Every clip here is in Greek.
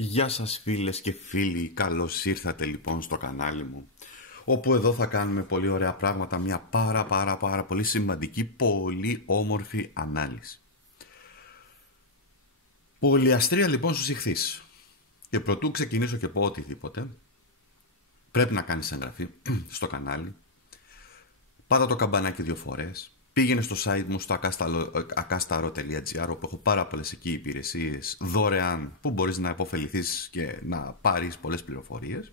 Γεια σας φίλες και φίλοι, καλώς ήρθατε λοιπόν στο κανάλι μου, όπου εδώ θα κάνουμε πολύ ωραία πράγματα, μια πάρα πολύ σημαντική, πολύ όμορφη ανάλυση. Πολυαστρία λοιπόν στους ιχθύς. Και προτού ξεκινήσω και πω οτιδήποτε, πρέπει να κάνεις εγγραφή στο κανάλι, πάτα το καμπανάκι 2 φορές, πήγαινε στο site μου στο akastaro.gr, όπου έχω πάρα πολλές εκεί υπηρεσίες δωρεάν που μπορείς να υποφεληθείς και να πάρεις πολλές πληροφορίες.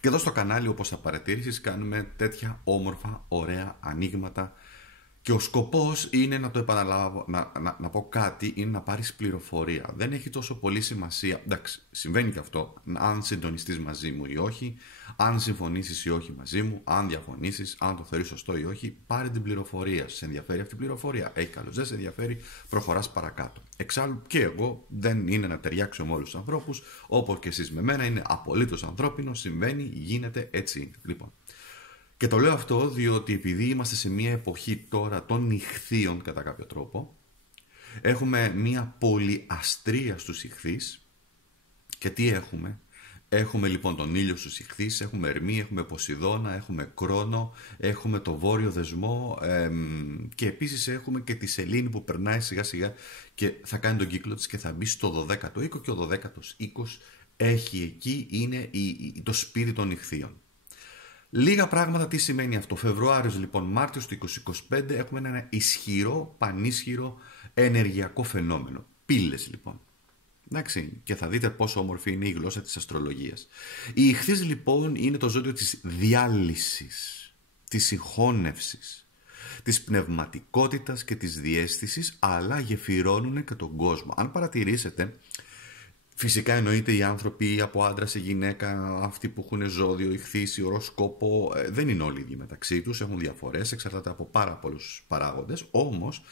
Και εδώ στο κανάλι, όπως θα παρατηρήσεις, κάνουμε τέτοια όμορφα, ωραία ανοίγματα. Και ο σκοπός είναι να το επαναλάβω, να πω κάτι, είναι να πάρεις πληροφορία. Δεν έχει τόσο πολύ σημασία. Εντάξει, συμβαίνει και αυτό. Αν συντονιστείς μαζί μου ή όχι, αν συμφωνήσεις ή όχι μαζί μου, αν διαφωνήσεις, αν το θεωρείς σωστό ή όχι, πάρε την πληροφορία. Σε ενδιαφέρει αυτή η πληροφορία? Έχει καλώς. Δεν σε ενδιαφέρει, προχωράς παρακάτω. Εξάλλου και εγώ δεν είναι να ταιριάξω με όλους τους ανθρώπους, όπως και εσείς με μένα, είναι απολύτως ανθρώπινο, συμβαίνει, γίνεται, έτσι είναι. Λοιπόν. Και το λέω αυτό διότι επειδή είμαστε σε μια εποχή τώρα των ιχθύων κατά κάποιο τρόπο, έχουμε μια πολυαστρία στους ιχθύς. Και τι έχουμε? Έχουμε λοιπόν τον ήλιο στους ιχθύς, έχουμε Ερμή, έχουμε Ποσειδώνα, έχουμε Κρόνο, έχουμε το βόρειο δεσμό και επίσης έχουμε και τη Σελήνη που περνάει σιγά σιγά και θα κάνει τον κύκλο της και θα μπει στο 12ο οίκο, και ο 12ος οίκος έχει εκεί, είναι το σπίτι των ιχθύων. Λίγα πράγματα, τι σημαίνει αυτό? Φεβρουάριος λοιπόν, Μάρτιος του 2025 έχουμε ένα ισχυρό, πανίσχυρο ενεργειακό φαινόμενο. Πύλες λοιπόν. Εντάξει, και θα δείτε πόσο όμορφη είναι η γλώσσα της αστρολογίας. Οι ιχθύς λοιπόν είναι το ζώδιο της διάλυσης, της συγχώνευσης, της πνευματικότητας και της διαίσθησης, αλλά γεφυρώνουν και τον κόσμο. Αν παρατηρήσετε, φυσικά εννοείται οι άνθρωποι από άντρα σε γυναίκα, αυτοί που έχουν ζώδιο, ιχθύς, οροσκόπο, δεν είναι όλοι ίδιοι μεταξύ τους, έχουν διαφορές, εξαρτάται από πάρα πολλούς παράγοντες, όμως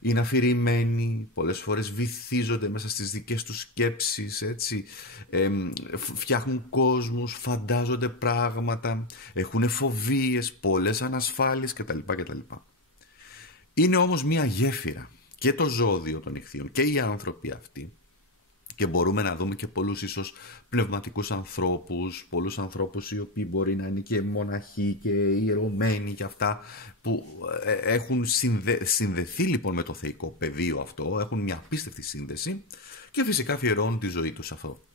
είναι αφηρημένοι, πολλές φορές βυθίζονται μέσα στις δικές τους σκέψεις, έτσι, φτιάχνουν κόσμους, φαντάζονται πράγματα, έχουν φοβίες, πολλές ανασφάλειες κτλ. Είναι όμως μια γέφυρα και το ζώδιο των ιχθύων και οι άνθρωποι αυτοί. Και μπορούμε να δούμε και πολλούς ίσως πνευματικούς ανθρώπους, πολλούς ανθρώπους οι οποίοι μπορεί να είναι και μοναχοί και ιερωμένοι και αυτά, που έχουν συνδεθεί λοιπόν με το θεϊκό πεδίο αυτό, έχουν μια απίστευτη σύνδεση και φυσικά αφιερώνουν τη ζωή τους αυτό.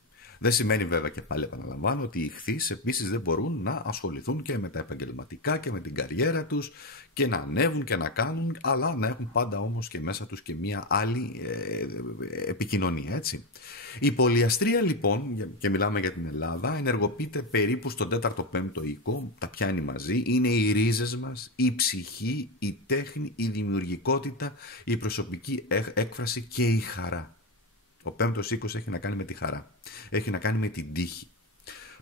Δεν σημαίνει βέβαια, και πάλι επαναλαμβάνω, ότι οι ιχθύς επίσης δεν μπορούν να ασχοληθούν και με τα επαγγελματικά και με την καριέρα τους και να ανέβουν και να κάνουν, αλλά να έχουν πάντα όμως και μέσα τους και μία άλλη επικοινωνία, έτσι. Η πολυαστρία λοιπόν, και μιλάμε για την Ελλάδα, ενεργοποιείται περίπου στον 4ο-5ο οίκο, τα πιάνει μαζί, είναι οι ρίζες μας, η ψυχή, η τέχνη, η δημιουργικότητα, η προσωπική έκφραση και η χαρά. Ο 5ος οίκος έχει να κάνει με τη χαρά. Έχει να κάνει με την τύχη.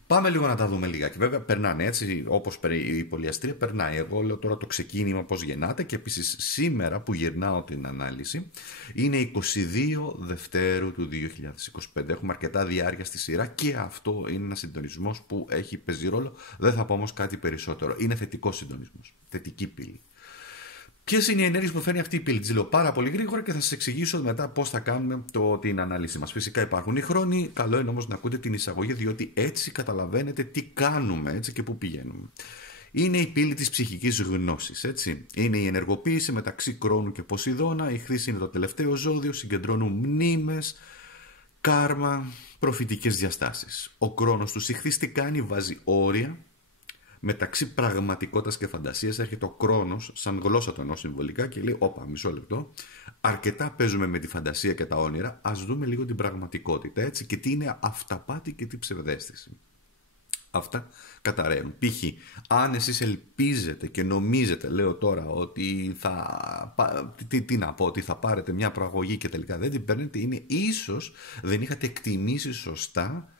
Πάμε λίγο να τα δούμε λιγάκι. Βέβαια περνάνε έτσι, όπως η πολυαστρία περνάει. Εγώ λέω τώρα το ξεκίνημα πώς γεννάται, και επίσης σήμερα που γυρνάω την ανάλυση είναι 22 Δευτέρου του 2025. Έχουμε αρκετά διάρκεια στη σειρά και αυτό είναι ένας συντονισμός που παίζει ρόλο. Δεν θα πω όμως κάτι περισσότερο. Είναι θετικός συντονισμός. Θετική πύλη. Ποιες είναι οι ενέργειες που φέρνει αυτή η πύλη? Τις λέω πάρα πολύ γρήγορα και θα σας εξηγήσω μετά πώς θα κάνουμε την ανάλυση μας. Φυσικά υπάρχουν οι χρόνοι, καλό είναι όμως να ακούτε την εισαγωγή, διότι έτσι καταλαβαίνετε τι κάνουμε, έτσι, και πού πηγαίνουμε. Είναι η πύλη της ψυχικής γνώσης, έτσι. Είναι η ενεργοποίηση μεταξύ Κρόνου και Ποσειδώνα. Η ιχθύς είναι το τελευταίο ζώδιο, συγκεντρώνουν μνήμες, κάρμα, προφητικές διαστάσεις. Ο Κρόνος του ιχθύς τι κάνει? Βάζει όρια μεταξύ πραγματικότητας και φαντασίας. Έρχεται ο Κρόνος, σαν γλώσσα το εννοώ συμβολικά, και λέει: όπα, μισό λεπτό. Αρκετά παίζουμε με τη φαντασία και τα όνειρα. Ας δούμε λίγο την πραγματικότητα, έτσι, και τι είναι αυταπάτη και τι ψευδαίσθηση. Αυτά καταραίουν. Π.χ. αν εσείς ελπίζετε και νομίζετε, λέω τώρα, ότι ότι θα πάρετε μια προαγωγή και τελικά δεν την παίρνετε, είναι ίσως δεν είχατε εκτιμήσει σωστά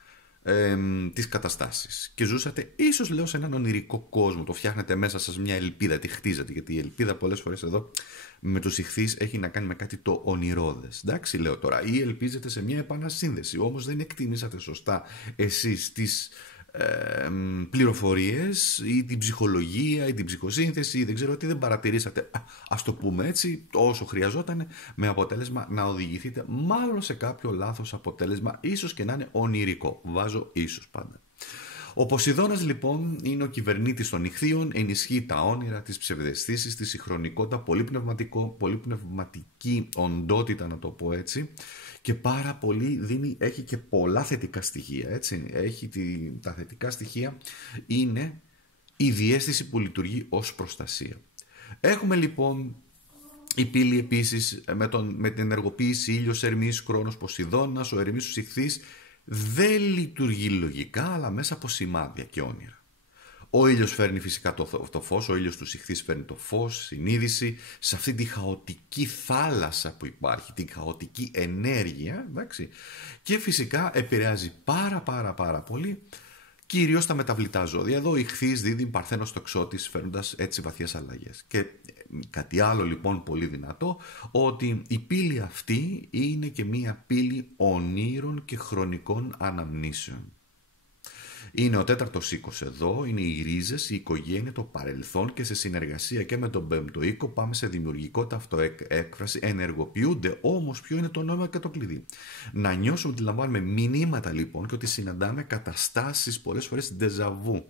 τις καταστάσεις και ζούσατε ίσως, λέω, σε έναν ονειρικό κόσμο. Το φτιάχνετε μέσα σας μια ελπίδα, τη χτίζετε, γιατί η ελπίδα πολλές φορές εδώ με τους ιχθύς έχει να κάνει με κάτι το ονειρώδες. Εντάξει, λέω τώρα, ή ελπίζετε σε μια επανασύνδεση, όμως δεν εκτιμήσατε σωστά εσείς τις πληροφορίες ή την ψυχολογία ή την ψυχοσύνθεση ή δεν ξέρω τι δεν παρατηρήσατε, ας το πούμε έτσι, όσο χρειαζόταν, με αποτέλεσμα να οδηγηθείτε μάλλον σε κάποιο λάθος αποτέλεσμα, ίσως και να είναι ονειρικό. Βάζω ίσως πάντα. Ο Ποσειδώνας λοιπόν είναι ο κυβερνήτης των Ιχθύων, ενισχύει τα όνειρα, τις ψευδαισθήσεις, τη συγχρονικότητα, πολύ πνευματική οντότητα, να το πω έτσι, και πάρα πολύ έχει και πολλά θετικά στοιχεία, έτσι. Τα θετικά στοιχεία είναι η διαίσθηση που λειτουργεί ως προστασία. Έχουμε λοιπόν η πύλη επίσης με την ενεργοποίηση ήλιος, Ερμής, Κρόνος, Ποσειδώνας, ο Ερμής του Ιχθύς δεν λειτουργεί λογικά, αλλά μέσα από σημάδια και όνειρα. Ο ήλιος φέρνει φυσικά το φως, ο ήλιος του Ιχθύς φέρνει το φως, συνείδηση, σε αυτή τη χαοτική θάλασσα που υπάρχει, την χαοτική ενέργεια, εντάξει, και φυσικά επηρεάζει πάρα πολύ, κυρίως τα μεταβλητά ζώδια. Εδώ Ιχθύς, Δίδυμ, Παρθένος, Τοξότης, φέρνοντας έτσι βαθιές αλλαγές. Και κάτι άλλο λοιπόν πολύ δυνατό, ότι η πύλη αυτή είναι και μία πύλη ονείρων και χρονικών αναμνήσεων. Είναι ο τέταρτος οίκος εδώ, είναι οι ρίζες, η οικογένεια, το παρελθόν, και σε συνεργασία και με τον πέμπτο οίκο πάμε σε δημιουργικότητα, αυτοέκφραση, ενεργοποιούνται. Όμως ποιο είναι το νόημα και το κλειδί? Να νιώσουμε ότι λαμβάνουμε μηνύματα λοιπόν και ότι συναντάμε καταστάσεις πολλές φορές ντεζαβού.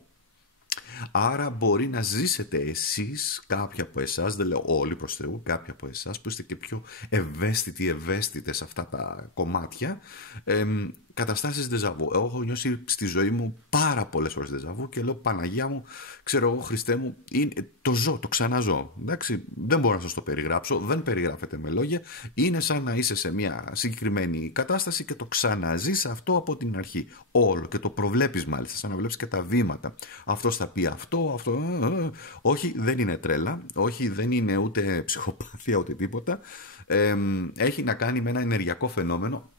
Άρα μπορεί να ζήσετε εσείς, κάποιοι από εσάς, δεν λέω όλοι προς Θεού, κάποιοι από εσάς που είστε και πιο ευαίσθητες σε αυτά τα κομμάτια, καταστάσεις ντεζαβού. Εγώ έχω νιώσει στη ζωή μου πάρα πολλές φορές ντεζαβού και λέω Παναγιά μου, ξέρω εγώ, Χριστέ μου, το ζω, το ξαναζώ. Εντάξει, δεν μπορώ να σας το περιγράψω, δεν περιγράφεται με λόγια. Είναι σαν να είσαι σε μια συγκεκριμένη κατάσταση και το ξαναζείς αυτό από την αρχή. Όλο, και το προβλέπεις μάλιστα, σαν να βλέπεις και τα βήματα. Αυτός θα πει αυτό. Όχι, δεν είναι τρέλα, όχι, δεν είναι ούτε ψυχοπάθεια ούτε τίποτα. Έχει να κάνει με ένα ενεργειακό φαινόμενο.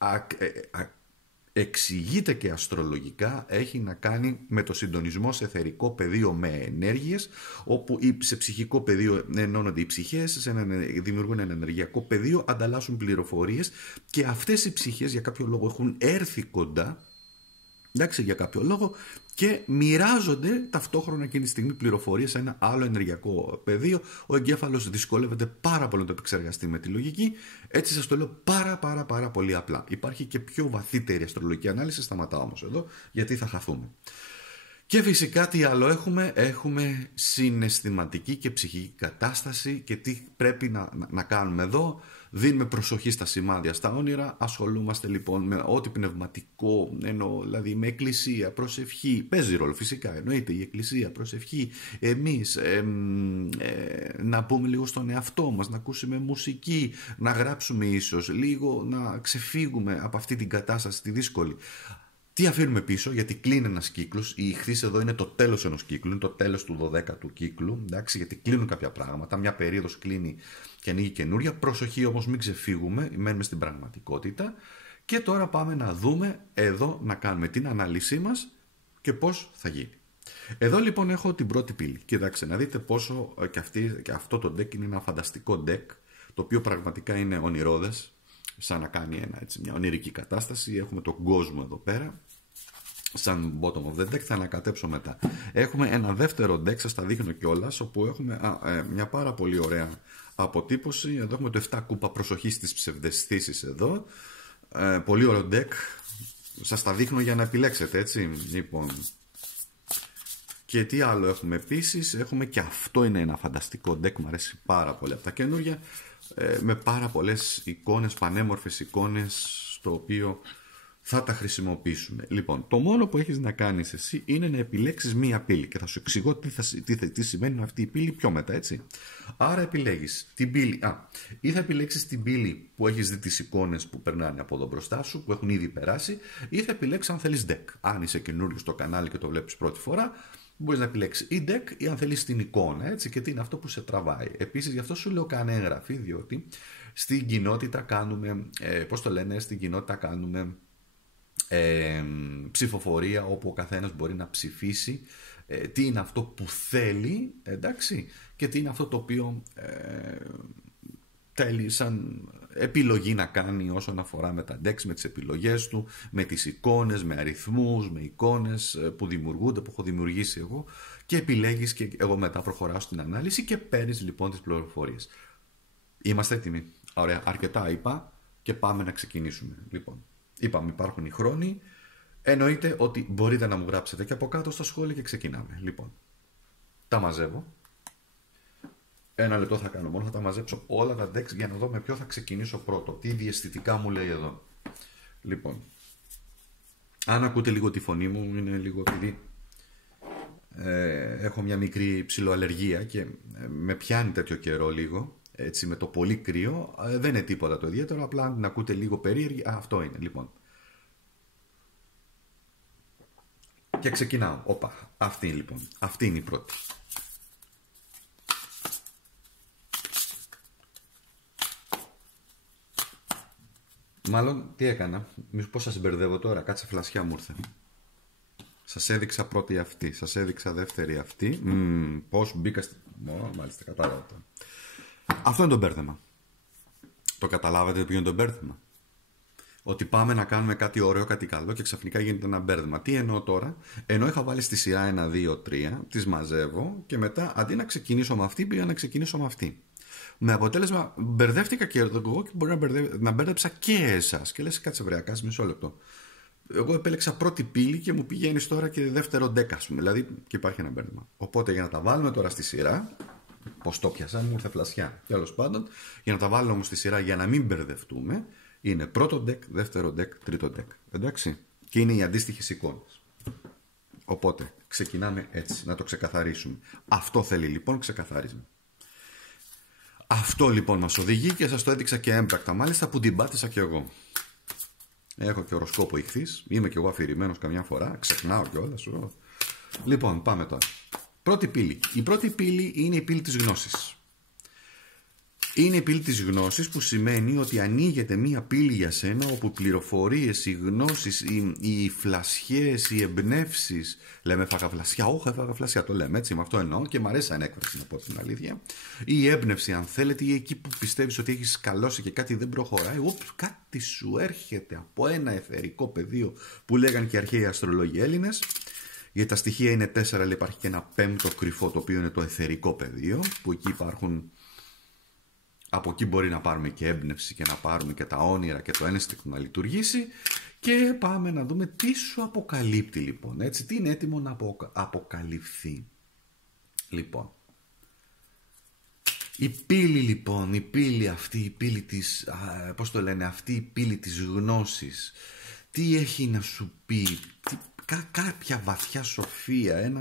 Εξηγείται και αστρολογικά, έχει να κάνει με το συντονισμό σε εθερικό πεδίο με ενέργειες, όπου σε ψυχικό πεδίο ενώνονται οι ψυχές, δημιουργούν ένα ενεργειακό πεδίο, ανταλλάσσουν πληροφορίες και αυτές οι ψυχές για κάποιο λόγο έχουν έρθει κοντά, εντάξει, για κάποιο λόγο, και μοιράζονται ταυτόχρονα εκείνη τη στιγμή πληροφορίες σε ένα άλλο ενεργειακό πεδίο. Ο εγκέφαλος δυσκολεύεται πάρα πολύ να το επεξεργαστεί με τη λογική. Έτσι σας το λέω πάρα πολύ απλά. Υπάρχει και πιο βαθύτερη αστρολογική ανάλυση, σταματάω όμως εδώ γιατί θα χαθούμε. Και φυσικά τι άλλο έχουμε συναισθηματική και ψυχική κατάσταση και τι πρέπει να κάνουμε εδώ. Δίνουμε προσοχή στα σημάδια, στα όνειρα, ασχολούμαστε λοιπόν με ό,τι πνευματικό, δηλαδή με εκκλησία, προσευχή, παίζει ρόλο φυσικά, εννοείται η εκκλησία, προσευχή, εμείς να πούμε λίγο στον εαυτό μας, να ακούσουμε μουσική, να γράψουμε ίσως, λίγο να ξεφύγουμε από αυτή την κατάσταση τη δύσκολη. Τι αφήνουμε πίσω, γιατί κλείνει ένας κύκλος. Η Ιχθύς εδώ είναι το τέλος ενός κύκλου, είναι το τέλος του 12ου κύκλου, εντάξει, γιατί κλείνουν κάποια πράγματα. Μια περίοδος κλείνει και ανοίγει καινούρια. Προσοχή όμως, μην ξεφύγουμε, μένουμε στην πραγματικότητα. Και τώρα πάμε να δούμε εδώ, να κάνουμε την ανάλυση μας και πώς θα γίνει. Εδώ λοιπόν έχω την πρώτη πύλη. Κοιτάξτε, να δείτε πόσο και αυτό το deck είναι ένα φανταστικό deck, το οποίο πραγματικά είναι ονειρώδες, σαν να κάνει μια ονειρική κατάσταση. Έχουμε τον κόσμο εδώ πέρα, σαν bottom of the deck, θα ανακατέψω μετά. Έχουμε ένα δεύτερο deck, σας τα δείχνω κιόλας, όπου έχουμε μια πάρα πολύ ωραία αποτύπωση. Εδώ έχουμε το 7 κούπα, προσοχή στις ψευδαισθήσεις εδώ. Πολύ ωραίο deck, σας τα δείχνω για να επιλέξετε, έτσι. Λοιπόν, και τι άλλο έχουμε επίσης? Έχουμε και αυτό, είναι ένα φανταστικό deck, μου αρέσει πάρα πολύ από τα καινούργια, με πάρα πολλές εικόνες, πανέμορφες εικόνες, στο οποίο θα τα χρησιμοποιήσουμε. Λοιπόν, το μόνο που έχεις να κάνεις εσύ είναι να επιλέξεις μία πύλη και θα σου εξηγώ τι σημαίνει αυτή η πύλη πιο μετά, έτσι. Άρα επιλέγεις την πύλη, ή θα επιλέξεις την πύλη που έχεις δει τις εικόνες που περνάνε από εδώ μπροστά σου, που έχουν ήδη περάσει, ή θα επιλέξεις αν θέλεις deck. Αν είσαι καινούριο στο κανάλι και το βλέπεις πρώτη φορά, μπορείς να επιλέξεις ή deck ή αν θέλεις την εικόνα, έτσι, και τι είναι αυτό που σε τραβάει. Επίσης, γι' αυτό σου λέω κάνε εγγραφή, διότι στην κοινότητα κάνουμε, στην κοινότητα κάνουμε ψηφοφορία, όπου ο καθένας μπορεί να ψηφίσει τι είναι αυτό που θέλει, εντάξει, και τι είναι αυτό το οποίο θέλει σαν επιλογή να κάνει όσον αφορά με τα decks, με τις επιλογές του, με τις εικόνες, με αριθμούς, με εικόνες που δημιουργούνται, που έχω δημιουργήσει εγώ, και επιλέγεις και εγώ μετά προχωράω στην ανάλυση και παίρνεις λοιπόν τις πληροφορίες. Είμαστε έτοιμοι? Ωραία, αρκετά είπα και πάμε να ξεκινήσουμε. Λοιπόν, είπαμε υπάρχουν οι χρόνοι, εννοείται ότι μπορείτε να μου γράψετε και από κάτω στα σχόλια και ξεκινάμε. Λοιπόν, τα μαζεύω. 1 λεπτό θα κάνω μόνο, θα τα μαζέψω όλα τα decks για να δω με ποιο θα ξεκινήσω πρώτο. Τι διαισθητικά μου λέει εδώ. Λοιπόν, αν ακούτε λίγο τη φωνή μου, είναι λίγο επειδή έχω μια μικρή ψιλοαλεργία και με πιάνει τέτοιο καιρό λίγο, έτσι με το πολύ κρύο. Δεν είναι τίποτα το ιδιαίτερο, απλά αν την ακούτε λίγο περίεργη, αυτό είναι. Λοιπόν, και ξεκινάω. Όπα, αυτή λοιπόν, αυτή είναι η πρώτη. Μάλλον, τι έκανα, πώς σας μπερδεύω τώρα, κάτσε φλασιά μου ήρθε. Σας έδειξα πρώτη αυτή, σας έδειξα δεύτερη αυτή. Πώς μπήκα στη... μάλιστα, κατάλαβα. Αυτό είναι το μπέρδεμα. Το καταλάβατε ποιο είναι το μπέρδεμα? Ότι πάμε να κάνουμε κάτι ωραίο, κάτι καλό και ξαφνικά γίνεται ένα μπέρδεμα. Τι εννοώ τώρα? Ενώ είχα βάλει στη σειρά 1, 2, 3, τις μαζεύω και μετά αντί να ξεκινήσω με αυτή, πήγα να ξεκινήσω με αυτή. Με αποτέλεσμα μπερδεύτηκα και εγώ και μπορεί να μπέρδεψα και εσάς. Και λες, κάτσε βρέα, κάτσε μισό λεπτό. Εγώ επέλεξα πρώτη πύλη και μου πηγαίνει τώρα και δεύτερο deck, ας πούμε. Δηλαδή και υπάρχει ένα μπέρδεμα. Οπότε για να τα βάλουμε τώρα στη σειρά, πως το πιάσα, μου ήρθε φλασιά. Τέλος πάντων, για να τα βάλουμε όμως στη σειρά για να μην μπερδευτούμε, είναι πρώτο deck, δεύτερο deck, τρίτο deck. Εντάξει. Και είναι οι αντίστοιχες εικόνες. Οπότε ξεκινάμε έτσι, να το ξεκαθαρίσουμε. Αυτό θέλει λοιπόν ξεκαθάρισμα. Αυτό λοιπόν μας οδηγεί και σας το έδειξα και έμπρακτα μάλιστα που την πάτησα κι εγώ. Έχω και οροσκόπο ηχθής, είμαι κι εγώ αφηρημένος καμιά φορά, ξεχνάω κιόλας. Λοιπόν, πάμε τώρα. Πρώτη πύλη. Η πρώτη πύλη είναι η πύλη της γνώσης. Είναι η πύλη της γνώσης που σημαίνει ότι ανοίγεται μία πύλη για σένα όπου οι πληροφορίες, οι γνώσεις, οι φλασιές, οι εμπνεύσεις. Λέμε έφαγα φλασιά, όχι έφαγα φλασιά, το λέμε έτσι, με αυτό εννοώ και μου αρέσει σαν έκφραση να πω την αλήθεια. Η έμπνευση, αν θέλετε, ή εκεί που πιστεύεις ότι έχεις σκαλώσει και κάτι δεν προχωράει, κάτι σου έρχεται από ένα αιθερικό πεδίο που λέγαν και οι αρχαίοι αστρολόγοι Έλληνες. Γιατί τα στοιχεία είναι 4, αλλά υπάρχει και ένα 5ο κρυφό, το οποίο είναι το αιθερικό πεδίο, που εκεί υπάρχουν. Από εκεί μπορεί να πάρουμε και έμπνευση και να πάρουμε και τα όνειρα και το ένστικτο να λειτουργήσει και πάμε να δούμε τι σου αποκαλύπτει λοιπόν, έτσι, τι είναι έτοιμο να αποκαλυφθεί. Λοιπόν, η πύλη λοιπόν, η πύλη αυτή, η πύλη της, πώς το λένε, αυτή η πύλη της γνώσης, τι έχει να σου πει, κάποια βαθιά σοφία,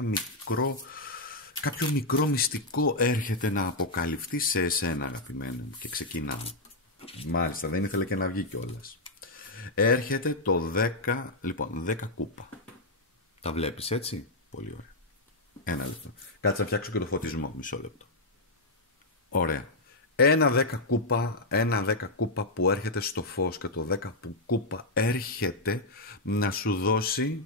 κάποιο μικρό μυστικό έρχεται να αποκαλυφθεί σε εσένα, αγαπημένο μου, και ξεκινάω. Μάλιστα, δεν ήθελε και να βγει κιόλας. Έρχεται το 10, λοιπόν, 10 κούπα. Τα βλέπεις έτσι? Πολύ ωραία. 1 λεπτό. Κάτσε να φτιάξω και το φωτισμό, μισό λεπτό. Ωραία. Ένα 10 κούπα που έρχεται στο φως και το 10 κούπα έρχεται να σου δώσει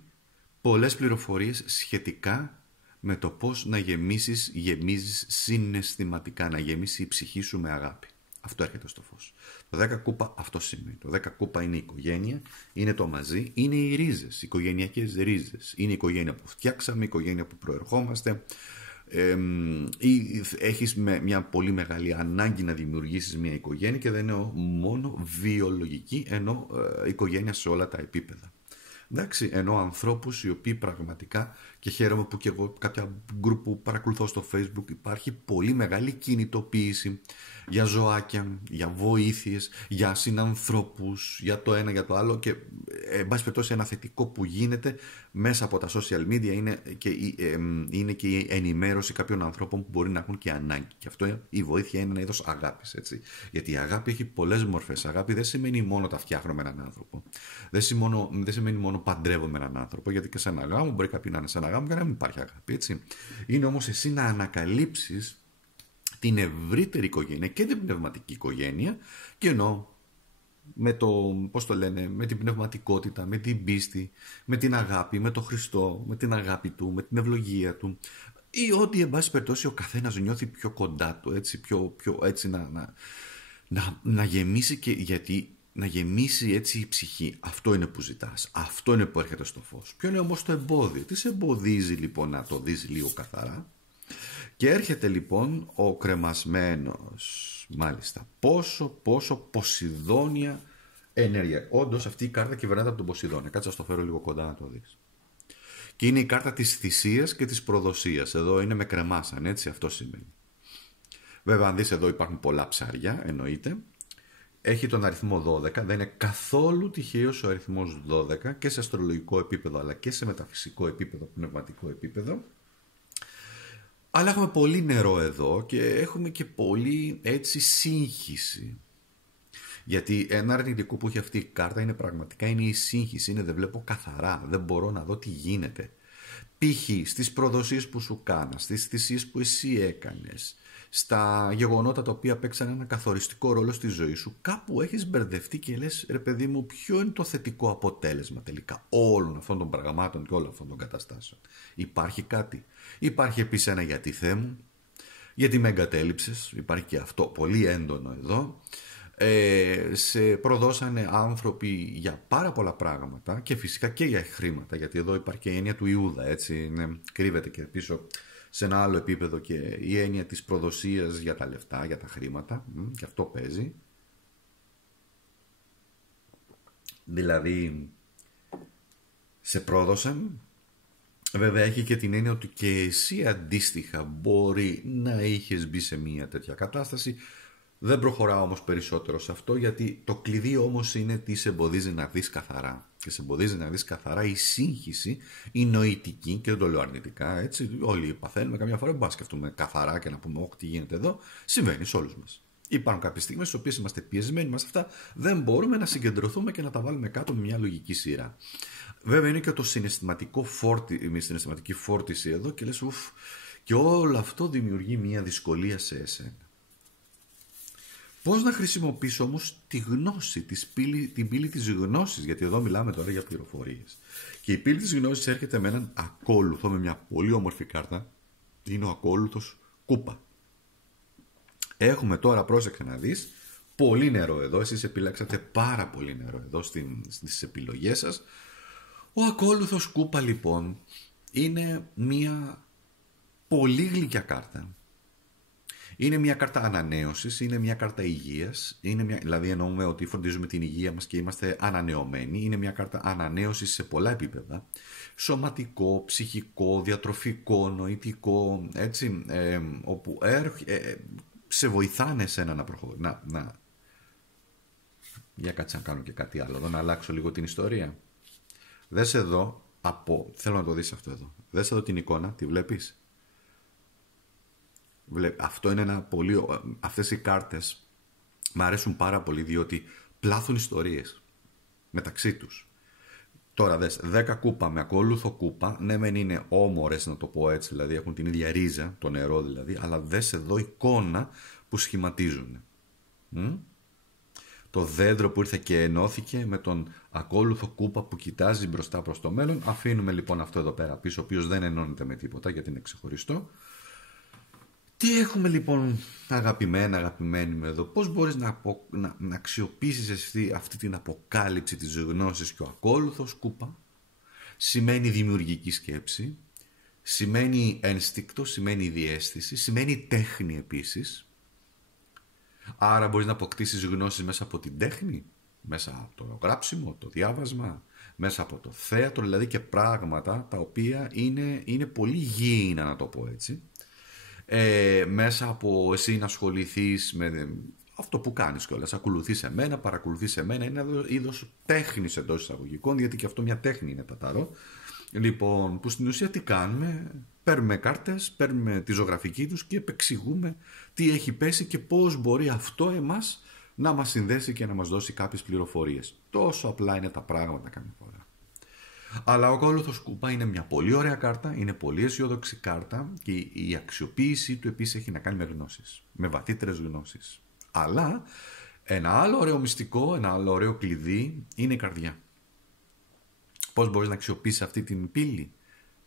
πολλές πληροφορίες σχετικά με το πώς να γεμίζεις συναισθηματικά, να γεμίσει η ψυχή σου με αγάπη. Αυτό έρχεται στο φως. Το 10 κούπα αυτό σημαίνει. Το 10 κούπα είναι η οικογένεια, είναι το μαζί, είναι οι ρίζες, οι οικογενειακές ρίζες. Είναι η οικογένεια που φτιάξαμε, η οικογένεια που προερχόμαστε. Ή έχεις μια πολύ μεγάλη ανάγκη να δημιουργήσεις μια οικογένεια και δεν είναι μόνο βιολογική, ενώ οικογένεια σε όλα τα επίπεδα. Εντάξει, ενώ ανθρώπους οι οποίοι πραγματικά, και χαίρομαι που και εγώ κάποια γκρουπ που παρακολουθώ στο Facebook, υπάρχει πολύ μεγάλη κινητοποίηση για ζωάκια, για βοήθειες, για συνανθρώπους, για το ένα, για το άλλο, και εν πάση περιπτώσει ένα θετικό που γίνεται μέσα από τα social media είναι και η ενημέρωση κάποιων ανθρώπων που μπορεί να έχουν και ανάγκη. Και αυτό η βοήθεια είναι ένα είδος αγάπης, έτσι. Γιατί η αγάπη έχει πολλές μορφές. Αγάπη δεν σημαίνει μόνο τα φτιάχνω με έναν άνθρωπο. Δεν σημαίνει μόνο παντρεύω με έναν άνθρωπο, γιατί και σε ένα γάμο μπορεί κάποιοι να είναι σε ένα γάμο και να μην υπάρχει αγάπη, έτσι. Είναι όμως εσύ να ανακαλύψεις την ευρύτερη οικογένεια και την πνευματική οικογένεια, και εννοώ με με την πνευματικότητα, με την πίστη, με την αγάπη, με τον Χριστό, με την αγάπη του, με την ευλογία του, ή ό,τι εν πάση περιπτώσει ο καθένας νιώθει πιο κοντά του, έτσι, πιο έτσι να γεμίσει, και γιατί να γεμίσει έτσι η ψυχή. Αυτό είναι που ζητάς. Αυτό είναι που έρχεται στο φως. Ποιο είναι όμως το εμπόδιο? Τι σε εμποδίζει λοιπόν να το δεις λίγο καθαρά? Και έρχεται λοιπόν ο κρεμασμένος, μάλιστα, πόσο Ποσειδόνια ενέργεια. Όντως αυτή η κάρτα κυβερνάται από τον Ποσειδώνα. Κάτσε να το φέρω λίγο κοντά να το δεις. Και είναι η κάρτα της θυσίας και της προδοσίας. Εδώ είναι με κρεμάσαν, έτσι, αυτό σημαίνει. Βέβαια, αν δεις εδώ υπάρχουν πολλά ψάρια, εννοείται. Έχει τον αριθμό 12, δεν είναι καθόλου τυχαίος ο αριθμός 12 και σε αστρολογικό επίπεδο αλλά και σε μεταφυσικό επίπεδο, πνευματικό επίπεδο. Αλλά έχουμε πολύ νερό εδώ και έχουμε και πολύ έτσι σύγχυση. Γιατί ένα αρνητικό που έχει αυτή η κάρτα είναι πραγματικά είναι η σύγχυση, είναι δεν βλέπω καθαρά, δεν μπορώ να δω τι γίνεται. Π.χ. στις προδοσίες που σου κάνα, στις θυσίες που εσύ έκανες, στα γεγονότα τα οποία παίξαν ένα καθοριστικό ρόλο στη ζωή σου, κάπου έχεις μπερδευτεί και λες, ρε παιδί μου, ποιο είναι το θετικό αποτέλεσμα τελικά όλων αυτών των πραγμάτων και όλων αυτών των καταστάσεων? Υπάρχει κάτι? Υπάρχει επίσης ένα γιατί Θεέ μου, γιατί με εγκατέλειψες, υπάρχει και αυτό πολύ έντονο εδώ. Σε προδώσανε άνθρωποι για πάρα πολλά πράγματα και φυσικά και για χρήματα, γιατί εδώ υπάρχει και η έννοια του Ιούδα, έτσι, κρύβεται και πίσω σε ένα άλλο επίπεδο και η έννοια της προδοσίας για τα λεφτά, για τα χρήματα, και αυτό παίζει. Δηλαδή σε πρόδωσαν. Βέβαια έχει και την έννοια ότι και εσύ αντίστοιχα μπορεί να είχες μπει σε μια τέτοια κατάσταση. Δεν προχωράω όμως περισσότερο σε αυτό, γιατί το κλειδί όμως είναι τι σε εμποδίζει να δεις καθαρά. Και σε εμποδίζει να δεις καθαρά η σύγχυση, η νοητική, και δεν το λέω αρνητικά, έτσι, όλοι παθαίνουμε καμιά φορά, μπορούμε να σκεφτούμε καθαρά και να πούμε όχι τι γίνεται εδώ, συμβαίνει σε όλους μας. Υπάρχουν κάποιες στιγμές στις οποίες είμαστε πιεσμένοι μας αυτά, δεν μπορούμε να συγκεντρωθούμε και να τα βάλουμε κάτω με μια λογική σειρά. Βέβαια είναι και το συναισθηματική φόρτιση εδώ και λες ουφ, και όλο αυτό δημιουργεί μια δυσκολία σε εσένα. Πώς να χρησιμοποιήσω όμως τη γνώση, την πύλη της γνώσης, γιατί εδώ μιλάμε τώρα για πληροφορίες. Και η πύλη της γνώσης έρχεται με έναν ακόλουθο, με μια πολύ όμορφη κάρτα, είναι ο ακόλουθος κούπα. Έχουμε τώρα, πρόσεξε να δεις, πολύ νερό εδώ, εσείς επιλέξατε πάρα πολύ νερό εδώ στις επιλογές σας. Ο ακόλουθος κούπα λοιπόν είναι μια πολύ γλυκιά κάρτα. Είναι μια κάρτα ανανέωσης, είναι μια κάρτα υγείας, δηλαδή εννοούμε ότι φροντίζουμε την υγεία μας και είμαστε ανανεωμένοι. Είναι μια κάρτα ανανέωσης σε πολλά επίπεδα, σωματικό, ψυχικό, διατροφικό, νοητικό, έτσι, όπου σε βοηθάνε εσένα να προχωρήσεις. Για κάτσε να κάνω και κάτι άλλο εδώ, να αλλάξω λίγο την ιστορία. Δες εδώ, θέλω να το δεις αυτό εδώ. Δες εδώ την εικόνα, τη βλέπεις? Αυτό είναι ένα πολύ... Αυτές οι κάρτες μου αρέσουν πάρα πολύ, διότι πλάθουν ιστορίες μεταξύ τους. Τώρα δες, 10 κούπα με ακόλουθο κούπα, ναι μεν είναι όμορες να το πω έτσι, δηλαδή έχουν την ίδια ρίζα, το νερό δηλαδή, αλλά δες εδώ εικόνα που σχηματίζουν. Το δέντρο που ήρθε και ενώθηκε με τον ακόλουθο κούπα που κοιτάζει μπροστά προς το μέλλον. Αφήνουμε λοιπόν αυτό εδώ πέρα πίσω, ο οποίος δεν ενώνεται με τίποτα γιατί είναι ξεχωριστό. Τι έχουμε λοιπόν αγαπημένοι με εδώ? Πώς μπορείς να αξιοποιήσεις αυτή την αποκάλυψη της γνώσης? Και ο ακόλουθος κούπα σημαίνει δημιουργική σκέψη, σημαίνει ένστικτο, σημαίνει διαίσθηση, σημαίνει τέχνη επίσης. Άρα μπορείς να αποκτήσεις γνώσεις μέσα από την τέχνη, μέσα από το γράψιμο, το διάβασμα, μέσα από το θέατρο, δηλαδή και πράγματα τα οποία είναι πολύ γήινα, να το πω έτσι. Μέσα από εσύ να ασχοληθείς με αυτό που κάνεις κιόλας, ακολουθείς εμένα, παρακολουθείς εμένα, είναι είδος τέχνης εντός εισαγωγικών, γιατί και αυτό μια τέχνη είναι τα ταρό. Λοιπόν, που στην ουσία τι κάνουμε? Παίρνουμε κάρτες, παίρνουμε τη ζωγραφική τους και επεξηγούμε τι έχει πέσει και πώς μπορεί αυτό εμάς να μας συνδέσει και να μας δώσει κάποιες πληροφορίες. Τόσο απλά είναι τα πράγματα καμιά φορά. Αλλά ο ακόλουθος κούπα είναι μια πολύ ωραία κάρτα, είναι πολύ αισιόδοξη κάρτα και η αξιοποίησή του επίσης έχει να κάνει με γνώσεις, με βαθύτερες γνώσεις. Αλλά ένα άλλο ωραίο μυστικό, ένα άλλο ωραίο κλειδί είναι η καρδιά. Πώς μπορείς να αξιοποιήσεις αυτή την πύλη?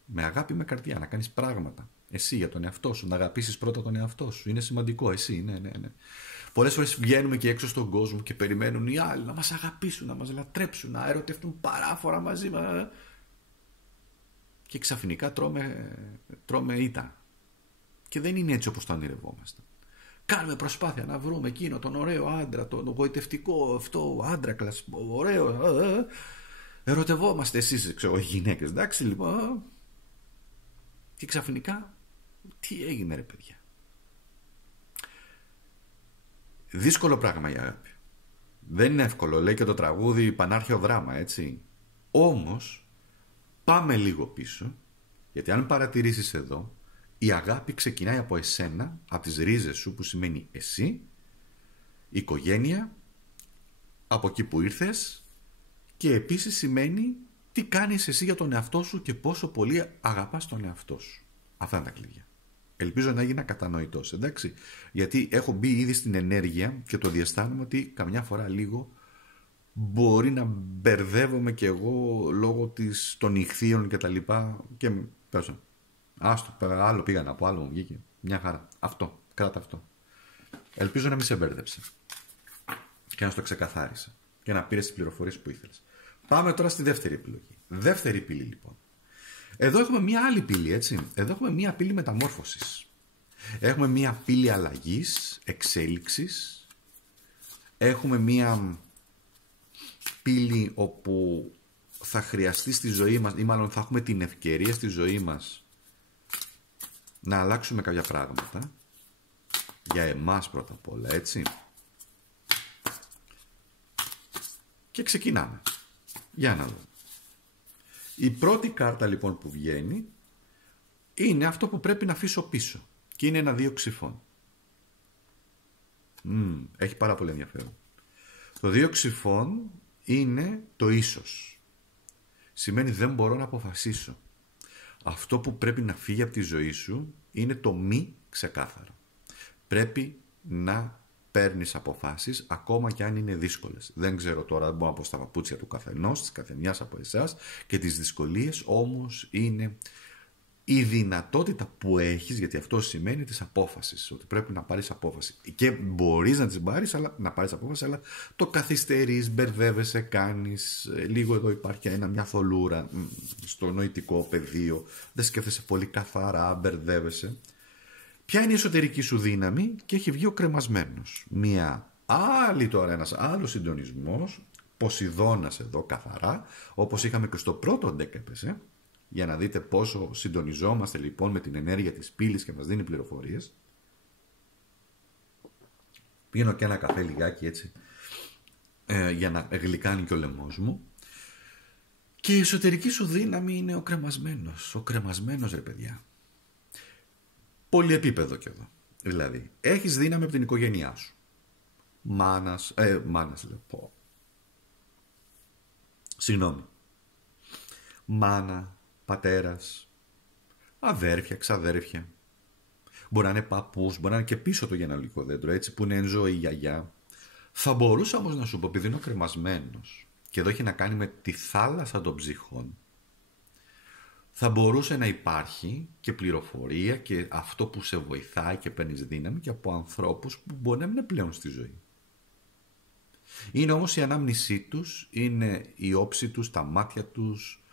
Με αγάπη, με καρδιά, να κάνεις πράγματα. Εσύ για τον εαυτό σου. Να αγαπήσεις πρώτα τον εαυτό σου. Είναι σημαντικό. Εσύ, ναι. Πολλές φορές βγαίνουμε και έξω στον κόσμο και περιμένουν οι άλλοι να μας αγαπήσουν, να μας λατρέψουν, να ερωτευτούν παράφορα μαζί μας. Και ξαφνικά τρώμε ήττα. Και δεν είναι έτσι όπως το ονειρευόμαστε. Κάνουμε προσπάθεια να βρούμε εκείνο τον ωραίο άντρα, τον γοητευτικό αυτό άντρα, ωραίο. Ερωτευόμαστε εσείς, ξέρω, οι γυναίκες. Εντάξει, λοιπόν. Και ξαφνικά, τι έγινε, ρε παιδιά. Δύσκολο πράγμα η αγάπη. Δεν είναι εύκολο, λέει και το τραγούδι Πανάρχαιο δράμα, έτσι. Όμως, πάμε λίγο πίσω, γιατί αν παρατηρήσεις εδώ, η αγάπη ξεκινάει από εσένα, από τις ρίζες σου που σημαίνει εσύ, η οικογένεια, από εκεί που ήρθες και επίσης σημαίνει τι κάνεις εσύ για τον εαυτό σου και πόσο πολύ αγαπάς τον εαυτό σου. Αυτά είναι τα κλειδιά. Ελπίζω να έγινα κατανοητός, εντάξει. Γιατί έχω μπει ήδη στην ενέργεια και το διαισθάνομαι ότι καμιά φορά λίγο μπορεί να μπερδεύομαι κι εγώ λόγω των ηχθείων και τα λοιπά και πέσω. Άστο, άλλο πήγα να πω, άλλο μου βγήκε. Μια χαρά. Αυτό, κράτα αυτό. Ελπίζω να μην σε μπέρδεψε και να στο ξεκαθάρισε και να πήρες τις πληροφορίες που ήθελες. Πάμε τώρα στη δεύτερη επιλογή. Δεύτερη πύλη λοιπόν. Εδώ έχουμε μία άλλη πύλη, έτσι. Εδώ έχουμε μία πύλη μεταμόρφωσης. Έχουμε μία πύλη αλλαγής, εξέλιξης. Έχουμε μία πύλη όπου θα χρειαστεί στη ζωή μας, ή μάλλον θα έχουμε την ευκαιρία στη ζωή μας να αλλάξουμε κάποια πράγματα. Για εμάς πρώτα απ' όλα, έτσι. Και ξεκινάμε. Για να δούμε. Η πρώτη κάρτα λοιπόν που βγαίνει είναι αυτό που πρέπει να αφήσω πίσω. Και είναι ένα 2 ξυφών. Έχει πάρα πολύ ενδιαφέρον. Το 2 ξυφών είναι το ίσως. Σημαίνει δεν μπορώ να αποφασίσω. Αυτό που πρέπει να φύγει από τη ζωή σου είναι το μη ξεκάθαρο. Πρέπει να παίρνεις αποφάσεις ακόμα και αν είναι δύσκολες. Δεν ξέρω τώρα, δεν μπορώ να πω στα παπούτσια του καθενός, της καθεμιάς από εσάς και τις δυσκολίες, όμως είναι η δυνατότητα που έχεις, γιατί αυτό σημαίνει της απόφασης, ότι πρέπει να πάρεις απόφαση. Και μπορείς να τις πάρεις, αλλά, να πάρεις απόφαση, αλλά το καθυστερείς, μπερδεύεσαι, κάνεις, λίγο εδώ υπάρχει μια θολούρα στο νοητικό πεδίο, δεν σκέφτεσαι πολύ καθαρά, μπερδεύεσαι. Ποια είναι η εσωτερική σου δύναμη? Και έχει βγει ο κρεμασμένος. Μια άλλη τώρα, ένας άλλος συντονισμός, Ποσειδώνας εδώ καθαρά, όπως είχαμε και στο πρώτο ντεκ έπεσε, για να δείτε πόσο συντονιζόμαστε λοιπόν με την ενέργεια της πύλης και μας δίνει πληροφορίες. Πίνω και ένα καφέ λιγάκι έτσι, για να γλυκάνει και ο λαιμός μου. Και η εσωτερική σου δύναμη είναι ο κρεμασμένος. Ο κρεμασμένος, ρε παιδιά. Πολυεπίπεδο κι εδώ. Δηλαδή, έχεις δύναμη από την οικογένειά σου. Μάνας λέω. Συγγνώμη. Μάνα, πατέρας, αδέρφια, ξαδέρφια. Μπορεί να είναι παππούς, μπορεί να είναι και πίσω το γενεαλογικό δέντρο, έτσι, που είναι εν ζωή η γιαγιά. Θα μπορούσα όμως να σου πω, επειδή είναι ο κρεμασμένος, και εδώ έχει να κάνει με τη θάλασσα των ψυχών, θα μπορούσε να υπάρχει και πληροφορία και αυτό που σε βοηθάει και παίρνεις δύναμη και από ανθρώπους που μπορεί να μην είναι πλέον στη ζωή. Είναι όμως η ανάμνησή τους, είναι η όψη τους, τα μάτια τους,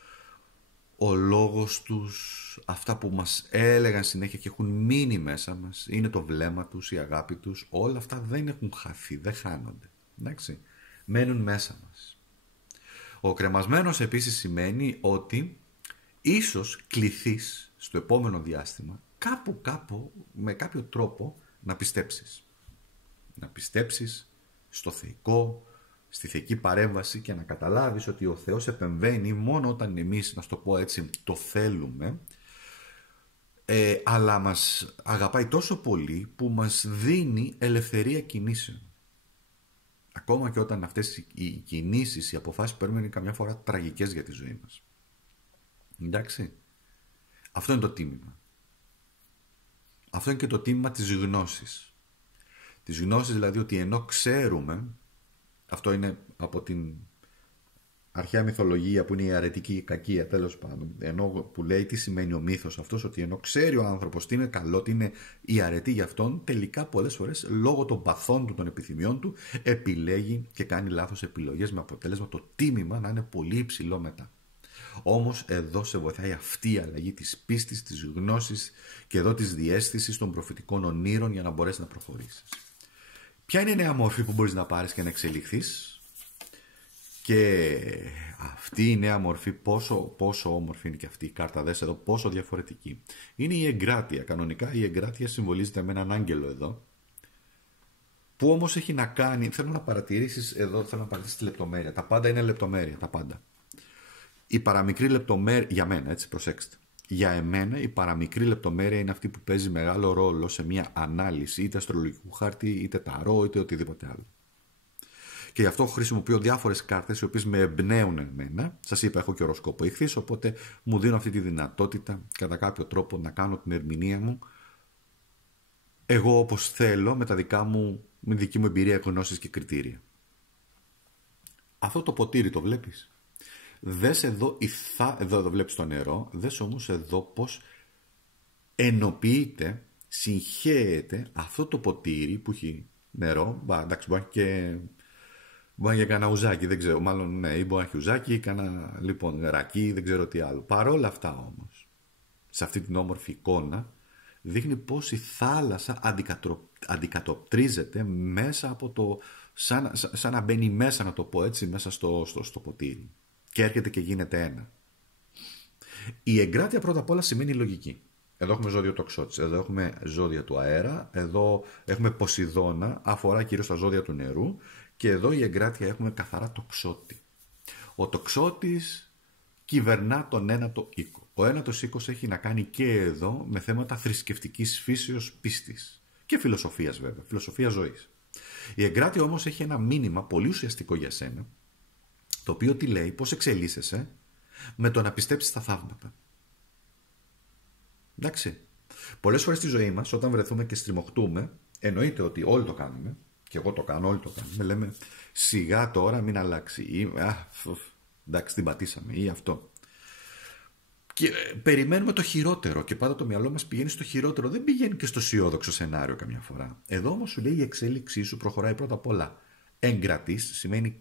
ο λόγος τους, αυτά που μας έλεγαν συνέχεια και έχουν μείνει μέσα μας, είναι το βλέμμα τους, η αγάπη τους, όλα αυτά δεν έχουν χαθεί, δεν χάνονται. Εντάξει, μένουν μέσα μας. Ο κρεμασμένος επίσης σημαίνει ότι ίσως κληθείς στο επόμενο διάστημα κάπου με κάποιο τρόπο να πιστέψεις. Να πιστέψεις στο θεϊκό, στη θεϊκή παρέμβαση και να καταλάβεις ότι ο Θεός επεμβαίνει μόνο όταν εμείς, να στο πω έτσι, το θέλουμε, αλλά μας αγαπάει τόσο πολύ που μας δίνει ελευθερία κινήσεων. Ακόμα και όταν αυτές οι κινήσεις, οι αποφάσεις παίρνουν καμιά φορά τραγικές για τη ζωή μας. Εντάξει. Αυτό είναι το τίμημα. Αυτό είναι και το τίμημα της γνώσης. Της γνώσης δηλαδή ότι ενώ ξέρουμε, αυτό είναι από την αρχαία μυθολογία που είναι η αρετική η κακία, τέλος πάντων. Ενώ που λέει τι σημαίνει ο μύθος αυτός, ότι ενώ ξέρει ο άνθρωπος τι είναι καλό, τι είναι η αρετή για αυτόν, τελικά πολλές φορές λόγω των παθών του, των επιθυμιών του, επιλέγει και κάνει λάθος επιλογές με αποτέλεσμα το τίμημα να είναι πολύ υψηλό μετά. Όμως εδώ σε βοηθάει αυτή η αλλαγή της πίστης, της γνώσης και εδώ της διαίσθησης των προφητικών ονείρων για να μπορέσεις να προχωρήσεις. Ποια είναι η νέα μορφή που μπορείς να πάρεις και να εξελιχθείς? Και αυτή η νέα μορφή, πόσο όμορφη είναι και αυτή η κάρτα, δες εδώ πόσο διαφορετική. Είναι η εγκράτεια. Κανονικά η εγκράτεια συμβολίζεται με έναν άγγελο εδώ, που όμως έχει να κάνει, θέλω να παρατηρήσεις εδώ, θέλω να παρατηρήσεις τη λεπτομέρεια. Τα πάντα είναι λεπτομέρεια, τα πάντα. Η παραμικρή λεπτομέρεια, για μένα, έτσι, προσέξτε. Για εμένα η παραμικρή λεπτομέρεια είναι αυτή που παίζει μεγάλο ρόλο σε μια ανάλυση είτε αστρολογικού χάρτη, είτε ταρό, είτε οτιδήποτε άλλο. Και γι' αυτό χρησιμοποιώ διάφορες κάρτες οι οποίες με εμπνέουν εμένα. Σας είπα, έχω και οροσκόπο Ιχθύς, οπότε μου δίνω αυτή τη δυνατότητα κατά κάποιο τρόπο να κάνω την ερμηνεία μου εγώ όπως θέλω, με με δική μου εμπειρία, γνώσεις και κριτήρια. Αυτό το ποτήρι το βλέπεις? Δες εδώ, εδώ βλέπεις το νερό, δες όμως εδώ πως ενοποιείται, συγχέεται αυτό το ποτήρι που έχει νερό. Εντάξει, μπορεί να έχει κανένα ουζάκι, δεν ξέρω, μάλλον ναι, ή μπορεί να έχει ουζάκι ή κανένα, λοιπόν, νεράκι, δεν ξέρω τι άλλο. Παρόλα αυτά όμως, σε αυτή την όμορφη εικόνα, δείχνει πως η θάλασσα αντικατοπτρίζεται μέσα από το, σαν να μπαίνει μέσα, να το πω έτσι, μέσα στο ποτήρι. Και έρχεται και γίνεται ένα. Η εγκράτεια πρώτα απ' όλα σημαίνει λογική. Εδώ έχουμε ζώδιο τοξότης, εδώ έχουμε ζώδια του αέρα, εδώ έχουμε Ποσειδώνα, αφορά κυρίως τα ζώδια του νερού, και εδώ η εγκράτεια έχουμε καθαρά τοξότη. Ο τοξότης κυβερνά τον ένατο οίκο. Ο ένατος οίκος έχει να κάνει και εδώ με θέματα θρησκευτικής φύσεως πίστης και φιλοσοφίας, βέβαια, φιλοσοφία ζωής. Η εγκράτεια όμως έχει ένα μήνυμα πολύ ουσιαστικό για σένα, το οποίο τι λέει, πώς εξελίσσεσαι με το να πιστέψεις στα θαύματα. Εντάξει. Πολλές φορές στη ζωή μας, όταν βρεθούμε και στριμωχτούμε, εννοείται ότι όλοι το κάνουμε, και εγώ το κάνω, όλοι το κάνουμε, λέμε σιγά τώρα μην αλλάξει, ή εντάξει την πατήσαμε, ή αυτό. Και περιμένουμε το χειρότερο και πάντα το μυαλό μας πηγαίνει στο χειρότερο, δεν πηγαίνει και στο αισιόδοξο σενάριο καμιά φορά. Εδώ όμως σου λέει η εξέλιξή σου προχωράει πρώτα απ' όλα. Εγκρατής σημαίνει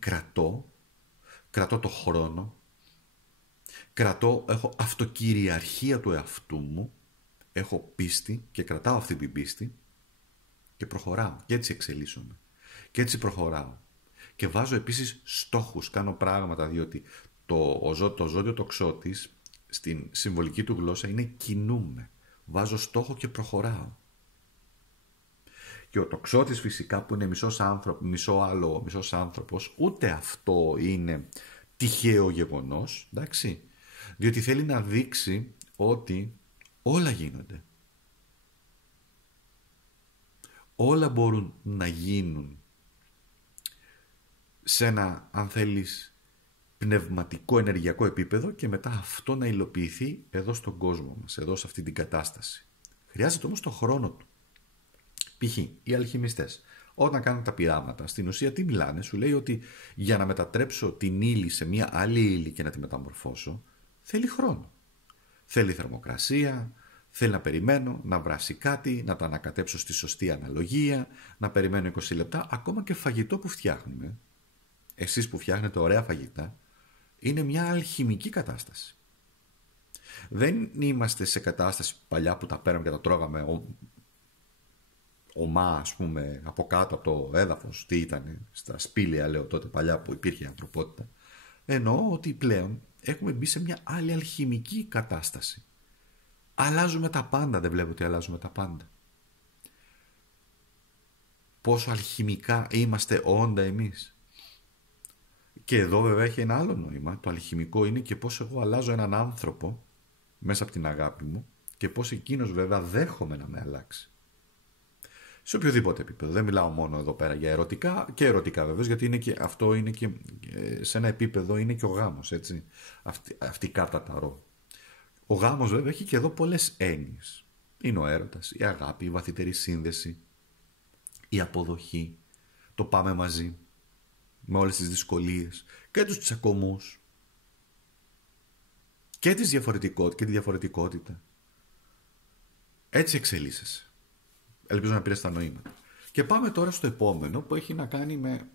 κρατώ το χρόνο, έχω αυτοκυριαρχία του εαυτού μου, έχω πίστη και κρατάω αυτή την πίστη και προχωράω και έτσι εξελίσσομαι και έτσι προχωράω και βάζω επίσης στόχους, κάνω πράγματα, διότι το ζώδιο τοξότης στην συμβολική του γλώσσα είναι κινούμε, βάζω στόχο και προχωράω. Και ο τοξότης φυσικά που είναι μισός άνθρωπος, ούτε αυτό είναι τυχαίο γεγονός, εντάξει, διότι θέλει να δείξει ότι όλα γίνονται. Όλα μπορούν να γίνουν σε ένα, αν θέλεις, πνευματικό ενεργειακό επίπεδο και μετά αυτό να υλοποιηθεί εδώ στον κόσμο μας, εδώ σε αυτή την κατάσταση. Χρειάζεται όμως το χρόνο του. Π.χ. οι αλχημιστές, όταν κάνουν τα πειράματα, στην ουσία τι μιλάνε, σου λέει ότι για να μετατρέψω την ύλη σε μια άλλη ύλη και να τη μεταμορφώσω, θέλει χρόνο. Θέλει θερμοκρασία, θέλει να περιμένω, να βράσει κάτι, να το ανακατέψω στη σωστή αναλογία, να περιμένω 20 λεπτά, ακόμα και φαγητό που φτιάχνουμε, εσείς που φτιάχνετε ωραία φαγητά, είναι μια αλχημική κατάσταση. Δεν είμαστε σε κατάσταση παλιά που τα πέραμε και τα τρώγαμε ομά, ας πούμε, από κάτω από το έδαφος, τι ήταν, στα σπήλαια, λέω τότε παλιά που υπήρχε η ανθρωπότητα. Εννοώ ότι πλέον έχουμε μπει σε μια άλλη αλχημική κατάσταση. Αλλάζουμε τα πάντα, δεν βλέπω ότι αλλάζουμε τα πάντα. Πόσο αλχημικά είμαστε όντα εμείς. Και εδώ βέβαια έχει ένα άλλο νόημα. Το αλχημικό είναι και πώς εγώ αλλάζω έναν άνθρωπο μέσα από την αγάπη μου και πώς εκείνος βέβαια δέχομαι να με αλλάξει. Σε οποιοδήποτε επίπεδο. Δεν μιλάω μόνο εδώ πέρα για ερωτικά και ερωτικά βεβαίως, γιατί είναι και, αυτό είναι και σε ένα επίπεδο είναι και ο γάμος, έτσι. Αυτή η κάρτα ταρό. Ο γάμος βέβαια έχει και εδώ πολλές έννοιες. Είναι ο έρωτας, η αγάπη, η βαθύτερη σύνδεση, η αποδοχή, το πάμε μαζί με όλες τις δυσκολίες και τους τσακωμούς και τη διαφορετικότητα. Έτσι εξελίσσεσαι. Ελπίζω να πήρες τα νοήματα. Και πάμε τώρα στο επόμενο που έχει να κάνει με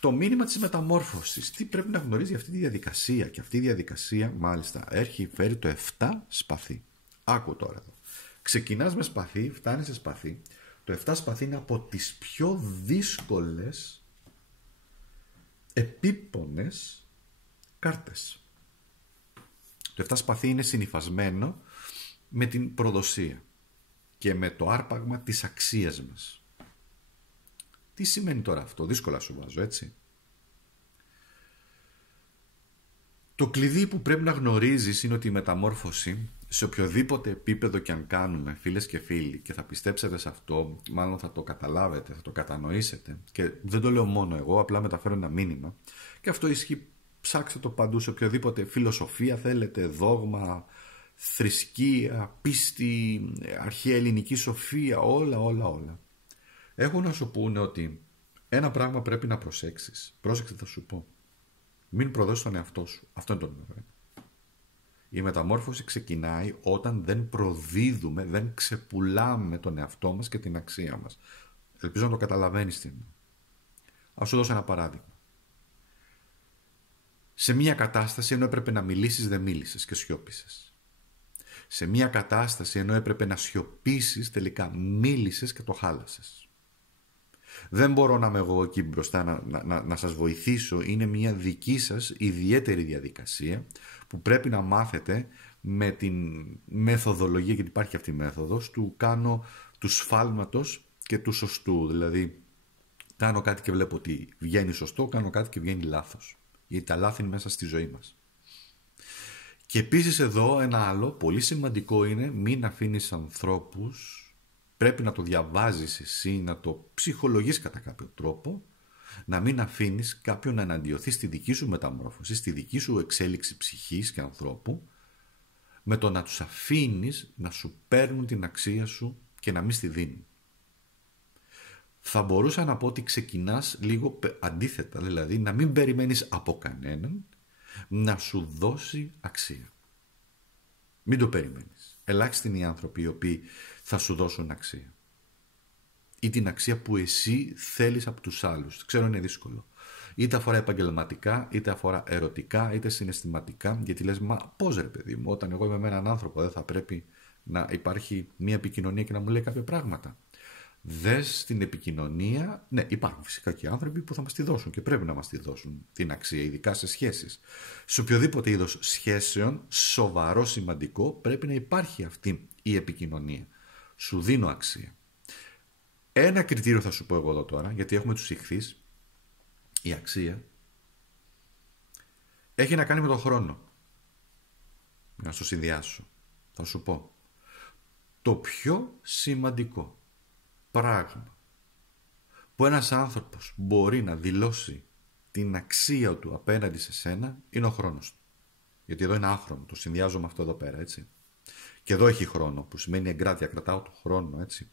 το μήνυμα της μεταμόρφωσης. Τι πρέπει να γνωρίζει αυτή τη διαδικασία. Και αυτή η διαδικασία μάλιστα φέρει το 7 σπαθί. Άκου τώρα εδώ. Ξεκινάς με σπαθί, φτάνεις σε σπαθί. Το 7 σπαθί είναι από τις πιο δύσκολες επίπονες κάρτες. Το 7 σπαθί είναι συνυφασμένο με την προδοσία και με το άρπαγμα της αξίας μας. Τι σημαίνει τώρα αυτό? Δύσκολα σου βάζω, έτσι. Το κλειδί που πρέπει να γνωρίζεις είναι ότι η μεταμόρφωση, σε οποιοδήποτε επίπεδο και αν κάνουμε, φίλες και φίλοι, και θα πιστέψετε σε αυτό, μάλλον θα το καταλάβετε, θα το κατανοήσετε, και δεν το λέω μόνο εγώ, απλά μεταφέρω ένα μήνυμα, και αυτό ισχύει, ψάξτε το παντού, σε οποιοδήποτε φιλοσοφία θέλετε, δόγμα, θρησκεία, πίστη, αρχαία ελληνική σοφία, όλα. Έχουν να σου πούνε ότι ένα πράγμα πρέπει να προσέξεις. Πρόσεξε, θα σου πω. Μην προδώσεις τον εαυτό σου. Αυτό είναι το νούμερο. Η μεταμόρφωση ξεκινάει όταν δεν προδίδουμε, δεν ξεπουλάμε τον εαυτό μας και την αξία μας. Ελπίζω να το καταλαβαίνεις τι εννοώ. Ας σου δώσω ένα παράδειγμα. Σε μια κατάσταση ενώ έπρεπε να μιλήσεις, δεν μίλησες και σιώπησες. Σε μια κατάσταση ενώ έπρεπε να σιωπήσεις, τελικά μίλησες και το χάλασες. Δεν μπορώ να είμαι εγώ εκεί μπροστά να σας βοηθήσω. Είναι μια δική σας ιδιαίτερη διαδικασία που πρέπει να μάθετε με την μεθοδολογία, γιατί υπάρχει αυτή η μέθοδος, του σφάλματος και του σωστού. Δηλαδή, κάνω κάτι και βλέπω ότι βγαίνει σωστό, κάνω κάτι και βγαίνει λάθος. Γιατί τα λάθη είναι μέσα στη ζωή μας. Και επίσης εδώ ένα άλλο πολύ σημαντικό είναι μην αφήνεις ανθρώπους. Πρέπει να το διαβάζεις εσύ, να το ψυχολογείς κατά κάποιο τρόπο, να μην αφήνεις κάποιον να εναντιωθεί στη δική σου μεταμόρφωση, στη δική σου εξέλιξη ψυχής και ανθρώπου, με το να τους αφήνεις να σου παίρνουν την αξία σου και να μην στη δίνουν. Θα μπορούσα να πω ότι ξεκινάς λίγο αντίθετα, δηλαδή να μην περιμένεις από κανέναν να σου δώσει αξία. Μην το περιμένεις. Ελάχιστοι είναι οι άνθρωποι οι οποίοι θα σου δώσουν αξία. Ή την αξία που εσύ θέλεις από τους άλλους. Ξέρω είναι δύσκολο. Είτε αφορά επαγγελματικά, είτε αφορά ερωτικά, είτε συναισθηματικά. Γιατί λες, μα πώς ρε παιδί μου, όταν εγώ είμαι με έναν άνθρωπο δεν θα πρέπει να υπάρχει μια επικοινωνία και να μου λέει κάποια πράγματα. Δες την επικοινωνία. Ναι, υπάρχουν φυσικά και άνθρωποι που θα μας τη δώσουν και πρέπει να μας τη δώσουν την αξία, ειδικά σε σχέσεις. Σε οποιοδήποτε είδος σχέσεων, σοβαρό, σημαντικό, πρέπει να υπάρχει αυτή η επικοινωνία. Σου δίνω αξία. Ένα κριτήριο θα σου πω εγώ εδώ τώρα, γιατί έχουμε τους ιχθείς. Η αξία έχει να κάνει με τον χρόνο. Να σου συνδυάσω. Θα σου πω. Το πιο σημαντικό πράγμα που ένας άνθρωπος μπορεί να δηλώσει την αξία του απέναντι σε σένα είναι ο χρόνος του. Γιατί εδώ είναι άχρονο, το συνδυάζω με αυτό εδώ πέρα, έτσι. Και εδώ έχει χρόνο, που σημαίνει εγκράτεια, κρατάω το χρόνο, έτσι.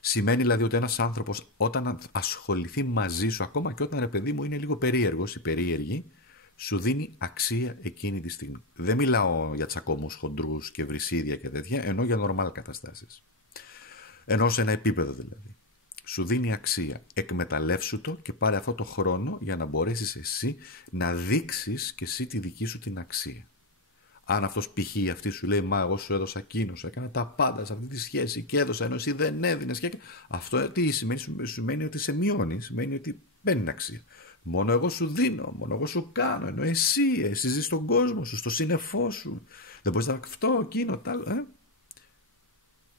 Σημαίνει δηλαδή ότι ένας άνθρωπος όταν ασχοληθεί μαζί σου, ακόμα και όταν ρε παιδί μου είναι λίγο περίεργος ή περίεργη, σου δίνει αξία εκείνη τη στιγμή. Δεν μιλάω για τσακωμούς χοντρούς και βρυσίδια και τέτοια, ενώ για νορμάλ καταστάσεις. Ενώ σε ένα επίπεδο δηλαδή. Σου δίνει αξία. Εκμεταλλεύσου το και πάρε αυτό το χρόνο για να μπορέσεις εσύ να δείξεις και εσύ τη δική σου την αξία. Αν αυτός π.χ. αυτή σου λέει, μα εγώ σου έδωσα εκείνο, σου έκανα τα πάντα σε αυτή τη σχέση και έδωσα, ενώ εσύ δεν έδινες. Αυτό τι σημαίνει? Σημαίνει ότι σε μειώνει, σημαίνει ότι παίρνει αξία. Μόνο εγώ σου δίνω, μόνο εγώ σου κάνω, ενώ εσύ ζεις στον κόσμο σου, στο σύννεφό σου. Δεν μπορείς να αυτό, εκείνο, τ' άλλο,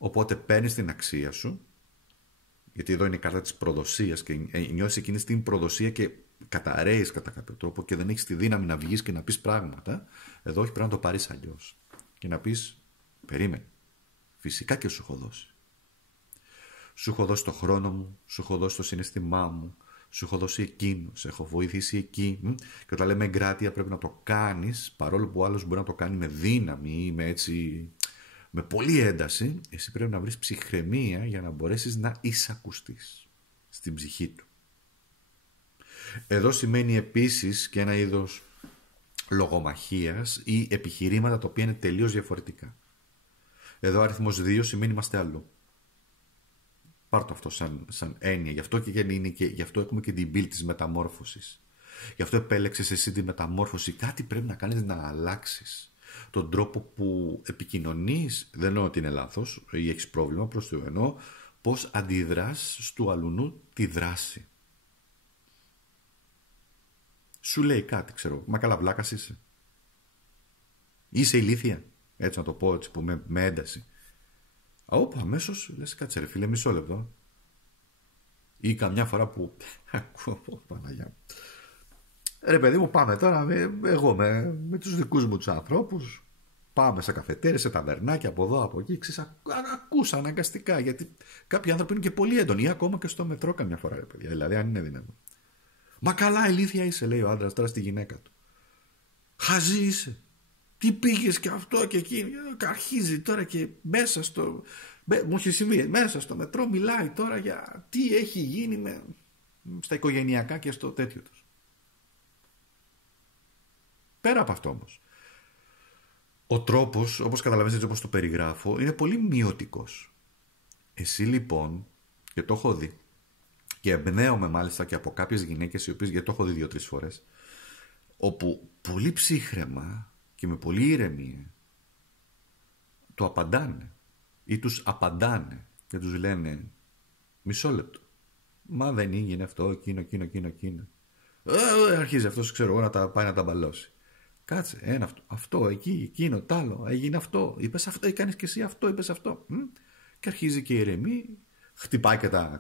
Οπότε παίρνεις την αξία σου, γιατί εδώ είναι η κάρτα της προδοσίας και νιώσεις εκείνη την προδοσία και καταραίεις κατά κάποιο τρόπο και δεν έχεις τη δύναμη να βγεις και να πεις πράγματα. Εδώ όχι, πρέπει να το πάρεις αλλιώς και να πεις, περίμενε, φυσικά και σου έχω δώσει. Σου έχω δώσει το χρόνο μου, σου έχω δώσει το συναισθημά μου, σου έχω δώσει εκείνο, σε έχω βοηθήσει εκεί. Και όταν λέμε εγκράτεια πρέπει να το κάνεις, παρόλο που ο άλλος μπορεί να το κάνει με δύναμη ή με πολλή ένταση, εσύ πρέπει να βρεις ψυχραιμία για να μπορέσεις να εισακουστείς στην ψυχή του. Εδώ σημαίνει επίσης και ένα είδος λογομαχίας ή επιχειρήματα τα οποία είναι τελείως διαφορετικά. Εδώ αριθμός 2 σημαίνει είμαστε αλλού. Πάρ' το αυτό σαν έννοια. Γι' αυτό, γι' αυτό έχουμε και την πύλη της μεταμόρφωσης. Γι' αυτό επέλεξες εσύ τη μεταμόρφωση. Κάτι πρέπει να κάνεις να αλλάξεις. Τον τρόπο που επικοινωνείς, δεν εννοώ ότι είναι λάθος ή έχεις πρόβλημα, προς το εννοώ πώς αντιδράς στου αλουνού τη δράση. Σου λέει κάτι, ξέρω, μα καλά βλάκας είσαι. Είσαι ηλίθια, έτσι να το πω έτσι, που με ένταση. Όπα, αμέσως λες, κάτσε ρε φίλε, μισό λεπτό. Ή καμιά φορά που ακούω, Παναγιά. Ρε παιδί μου, πάμε τώρα εγώ με τους δικούς μου τους ανθρώπους. Πάμε σε καφετέρες, σε ταβερνάκια, από εδώ, από εκεί. Ακούσα αναγκαστικά, γιατί κάποιοι άνθρωποι είναι και πολύ έντονοι, ή ακόμα και στο μετρό καμιά φορά, ρε παιδιά. Δηλαδή, αν είναι δυνατόν. Μα καλά, ηλίθια είσαι, λέει ο άντρας τώρα στη γυναίκα του. Χαζή είσαι. Τι πήγες και αυτό και εκεί. Αρχίζει τώρα και μέσα στο. Μου έχει συμβεί, μέσα στο μετρό μιλάει τώρα για τι έχει γίνει στα οικογενειακά και στο τέτοιο του. Πέρα από αυτό όμως, ο τρόπος, όπως καταλαβαίνεις έτσι όπως το περιγράφω, είναι πολύ μειωτικός. Εσύ λοιπόν, και το έχω δει, και εμπνέομαι μάλιστα και από κάποιες γυναίκες οι οποίες, γιατί το έχω δει 2-3 φορές, όπου πολύ ψύχραιμα και με πολύ ηρεμία του απαντάνε ή τους απαντάνε και τους λένε μισό λεπτό, μα δεν έγινε αυτό, εκείνο. Αρχίζει αυτός, ξέρω εγώ, να πάει να τα μπαλώσει. Κάτσε, αυτό, εκεί, εκείνο, τ' άλλο, έγινε αυτό, είπες αυτό, έκανες και εσύ αυτό, είπες αυτό. Και αρχίζει και ηρεμεί, χτυπάει και τα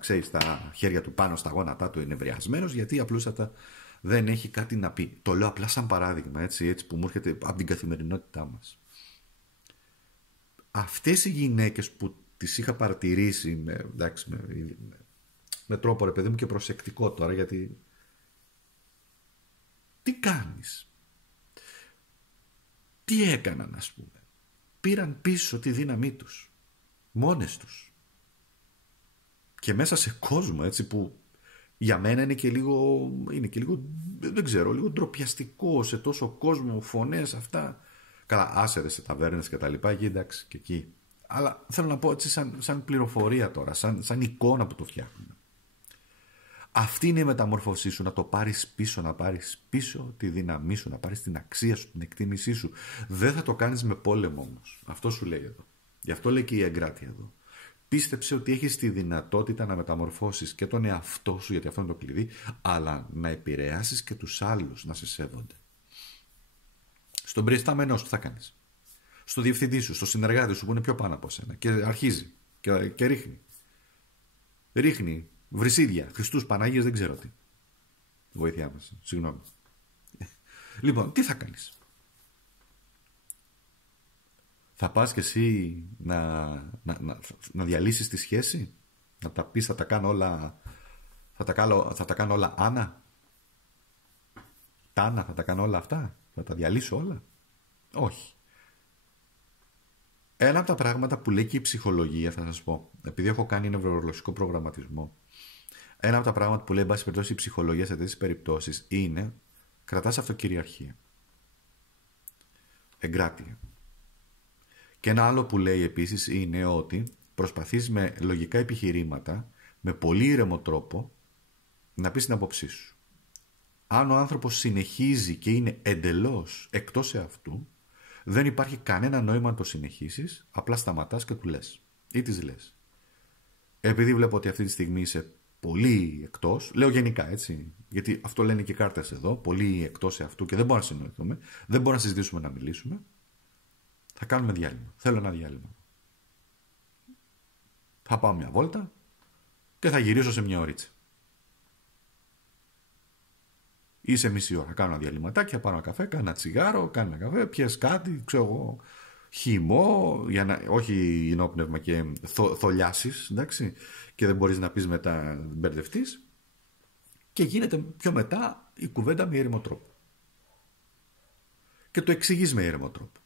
χέρια του πάνω στα γόνατά του, είναι νευριασμένος, γιατί απλούστατα δεν έχει κάτι να πει. Το λέω απλά σαν παράδειγμα, έτσι που μου έρχεται από την καθημερινότητά μας. Αυτές οι γυναίκες που τις είχα παρατηρήσει, με τρόπο, ρε παιδί μου, και προσεκτικό τώρα, γιατί τι κάνεις? Τι έκαναν, ας πούμε? Πήραν πίσω τη δύναμή τους, μόνες τους. Και μέσα σε κόσμο, έτσι, που για μένα είναι και λίγο, δεν ξέρω, λίγο ντροπιαστικό, σε τόσο κόσμο, φωνές, αυτά. Καλά, άσερες σε ταβέρνες και τα λοιπά, εντάξει, και εκεί. Αλλά θέλω να πω έτσι σαν πληροφορία τώρα, σαν εικόνα που το φτιάχνουμε. Αυτή είναι η μεταμόρφωσή σου, να το πάρεις πίσω, να πάρεις πίσω τη δύναμή σου, να πάρεις την αξία σου, την εκτίμησή σου. Δεν θα το κάνεις με πόλεμο όμως. Αυτό σου λέει εδώ. Γι' αυτό λέει και η εγκράτεια εδώ. Πίστεψε ότι έχεις τη δυνατότητα να μεταμορφώσεις και τον εαυτό σου, γιατί αυτό είναι το κλειδί, αλλά να επηρεάσεις και τους άλλους να σε σέβονται. Στον προϊστάμενό σου τι θα κάνεις? Στο διευθυντή σου, στο συνεργάτη σου που είναι πιο πάνω από σένα, και αρχίζει και ρίχνει. Ρίχνει βρυσίδια, Χριστούς, Παναγίες, δεν ξέρω τι. Βοήθειά μας, συγγνώμη. Λοιπόν, τι θα κάνεις? Θα πας και εσύ να διαλύσεις τη σχέση? Να τα πεις θα τα κάνω όλα, θα τα κάνω όλα Άννα? Τάνα, θα τα κάνω όλα αυτά? Θα τα διαλύσω όλα? Όχι. Ένα από τα πράγματα που λέει και η ψυχολογία, θα σας πω, επειδή έχω κάνει νευρολογικό προγραμματισμό, ένα από τα πράγματα που λέει, εν πάση περιπτώσει, η ψυχολογία σε τέτοιες περιπτώσεις είναι κρατάς αυτοκυριαρχία. Εγκράτεια. Και ένα άλλο που λέει επίσης είναι ότι προσπαθείς με λογικά επιχειρήματα, με πολύ ήρεμο τρόπο, να πεις την άποψή σου. Αν ο άνθρωπος συνεχίζει και είναι εντελώς εκτός εαυτού, δεν υπάρχει κανένα νόημα να το συνεχίσεις, απλά σταματάς και του λες ή της λες. Επειδή βλέπω ότι αυτή τη στιγμή είσαι πολύ εκτός, λέω γενικά έτσι, γιατί αυτό λένε και οι κάρτες εδώ, πολύ εκτός εαυτού και δεν μπορούμε να συνοηθούμε, δεν μπορούμε να συζητήσουμε, να μιλήσουμε, θα κάνουμε διάλειμμα. Θέλω ένα διάλειμμα. Θα πάω μια βόλτα και θα γυρίσω σε μια ωρίτσα. Ή σε μισή ώρα. Κάνω ένα διαλυματάκι, θα πάρω ένα καφέ, κάνω ένα τσιγάρο, κάνω ένα καφέ, πιες κάτι, ξέρω εγώ, χυμό, για να, όχι ενόπνευμα και θολιάσεις, εντάξει, και δεν μπορείς να πεις μετά μπερδευτείς, και γίνεται πιο μετά η κουβέντα με ήρεμο τρόπο. Και το εξηγείς με ήρεμο τρόπο.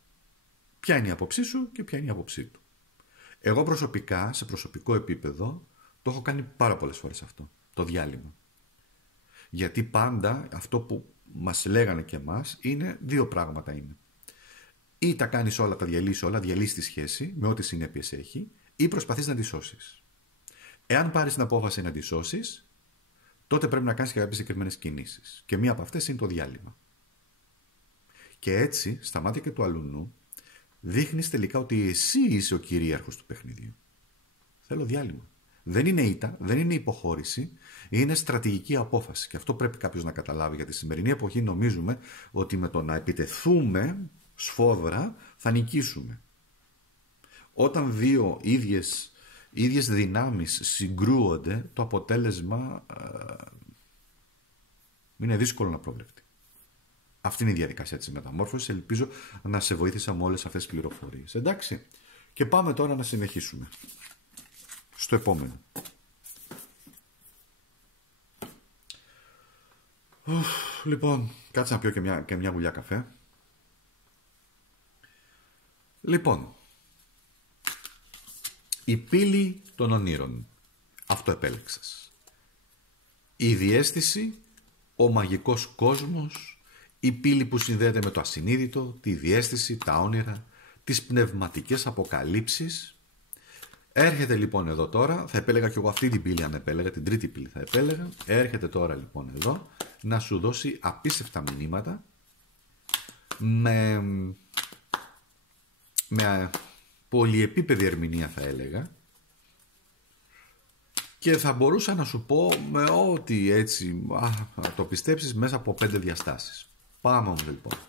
Ποια είναι η άποψή σου και ποια είναι η άποψή του. Εγώ προσωπικά, σε προσωπικό επίπεδο, το έχω κάνει πάρα πολλές φορές αυτό, το διάλειμμα. Γιατί πάντα αυτό που μας λέγανε και εμάς είναι δύο πράγματα είναι. Ή τα κάνεις όλα, τα διαλύσεις όλα, διαλύσεις τη σχέση με ό,τι συνέπειες έχει, ή προσπαθείς να τη σώσεις. Εάν πάρεις την απόφαση να τη σώσεις, τότε πρέπει να κάνεις και κάποιες συγκεκριμένες κινήσεις. Και μία από αυτές είναι το διάλειμμα. Και έτσι, στα μάτια και του αλουνού, δείχνεις τελικά ότι εσύ είσαι ο κυρίαρχος του παιχνιδιού. Θέλω διάλειμμα. Δεν είναι ήττα, δεν είναι υποχώρηση, είναι στρατηγική απόφαση. Και αυτό πρέπει κάποιος να καταλάβει. Για τη σημερινή εποχή νομίζουμε ότι με το να επιτεθούμε σφόδρα θα νικήσουμε. Όταν δύο ίδιες δυνάμεις συγκρούονται, το αποτέλεσμα είναι δύσκολο να προβλεφτεί. Αυτή είναι η διαδικασία της μεταμόρφωσης. Ελπίζω να σε βοήθησα με όλες αυτές τις πληροφορίες. Εντάξει. Και πάμε τώρα να συνεχίσουμε. Στο επόμενο. Λοιπόν, κάτσε να πιω και μια γουλιά καφέ. Λοιπόν, η πύλη των ονείρων. Αυτό επέλεξες. Η διαίσθηση, ο μαγικός κόσμος, η πύλη που συνδέεται με το ασυνείδητο, τη διαίσθηση, τα όνειρα, τις πνευματικές αποκαλύψεις. Έρχεται λοιπόν εδώ τώρα, θα επέλεγα κι εγώ αυτή την πύλη αν επέλεγα, την τρίτη πύλη θα επέλεγα. Έρχεται τώρα λοιπόν εδώ να σου δώσει απίστευτα μηνύματα με πολυεπίπεδη ερμηνεία θα έλεγα, και θα μπορούσα να σου πω με ό,τι έτσι να το πιστέψεις μέσα από 5 διαστάσεις. Πάμε όμως λοιπόν.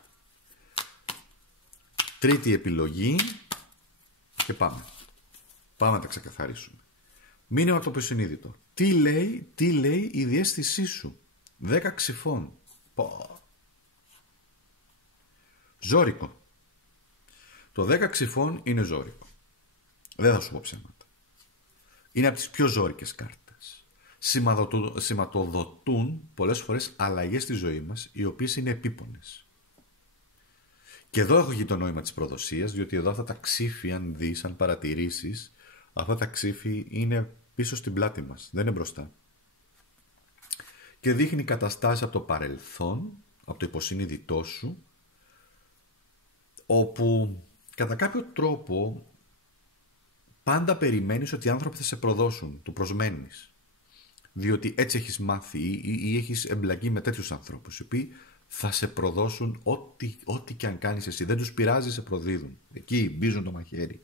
Τρίτη επιλογή και πάμε. Πάμε να τα ξεκαθαρίσουμε. Μήνυμα από το υποσυνείδητο. Τι λέει η διαίσθησή σου. 10 ξυφών. Ζώρικο. Το 10 ξυφών είναι ζώρικο. Δεν θα σου πω ψέματα. Είναι από τις πιο ζώρικες κάρτες. Σηματοδοτούν πολλές φορές αλλαγές στη ζωή μας, οι οποίες είναι επίπονες. Και εδώ έχω και το νόημα της προδοσίας, διότι εδώ αυτά τα ξύφη, αν δεις, αν παρατηρήσεις, αυτά τα ξύφη είναι πίσω στην πλάτη μας, δεν είναι μπροστά. Και δείχνει καταστάσεις από το παρελθόν, από το υποσυνείδητό σου, όπου κατά κάποιο τρόπο πάντα περιμένεις ότι οι άνθρωποι θα σε προδώσουν, του προσμένεις. Διότι έτσι έχεις μάθει ή έχεις εμπλακεί με τέτοιους ανθρώπους, οι οποίοι θα σε προδώσουν ό,τι και αν κάνεις εσύ. Δεν τους πειράζει, σε προδίδουν. Εκεί μπίζουν το μαχαίρι.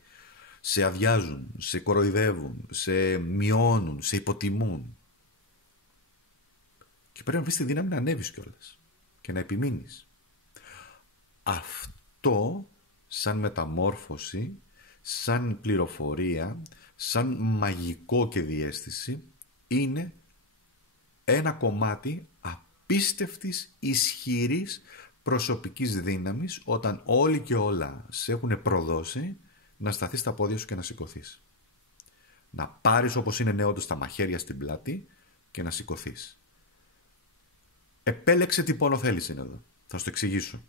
Σε αδειάζουν, σε κοροϊδεύουν, σε μειώνουν, σε υποτιμούν. Και πρέπει να βρεις τη δύναμη να ανέβεις κιόλας και να επιμείνεις. Αυτό σαν μεταμόρφωση, σαν πληροφορία, σαν μαγικό και διαίσθηση, είναι ένα κομμάτι απίστευτης, ισχυρής προσωπικής δύναμης, όταν όλοι και όλα σε έχουν προδώσει, να σταθείς στα πόδια σου και να σηκωθείς. Να πάρεις όπως είναι νεόντως τα μαχαίρια στην πλάτη και να σηκωθείς. Επέλεξε τι πόνο θέλεις είναι εδώ. Θα σου το εξηγήσω.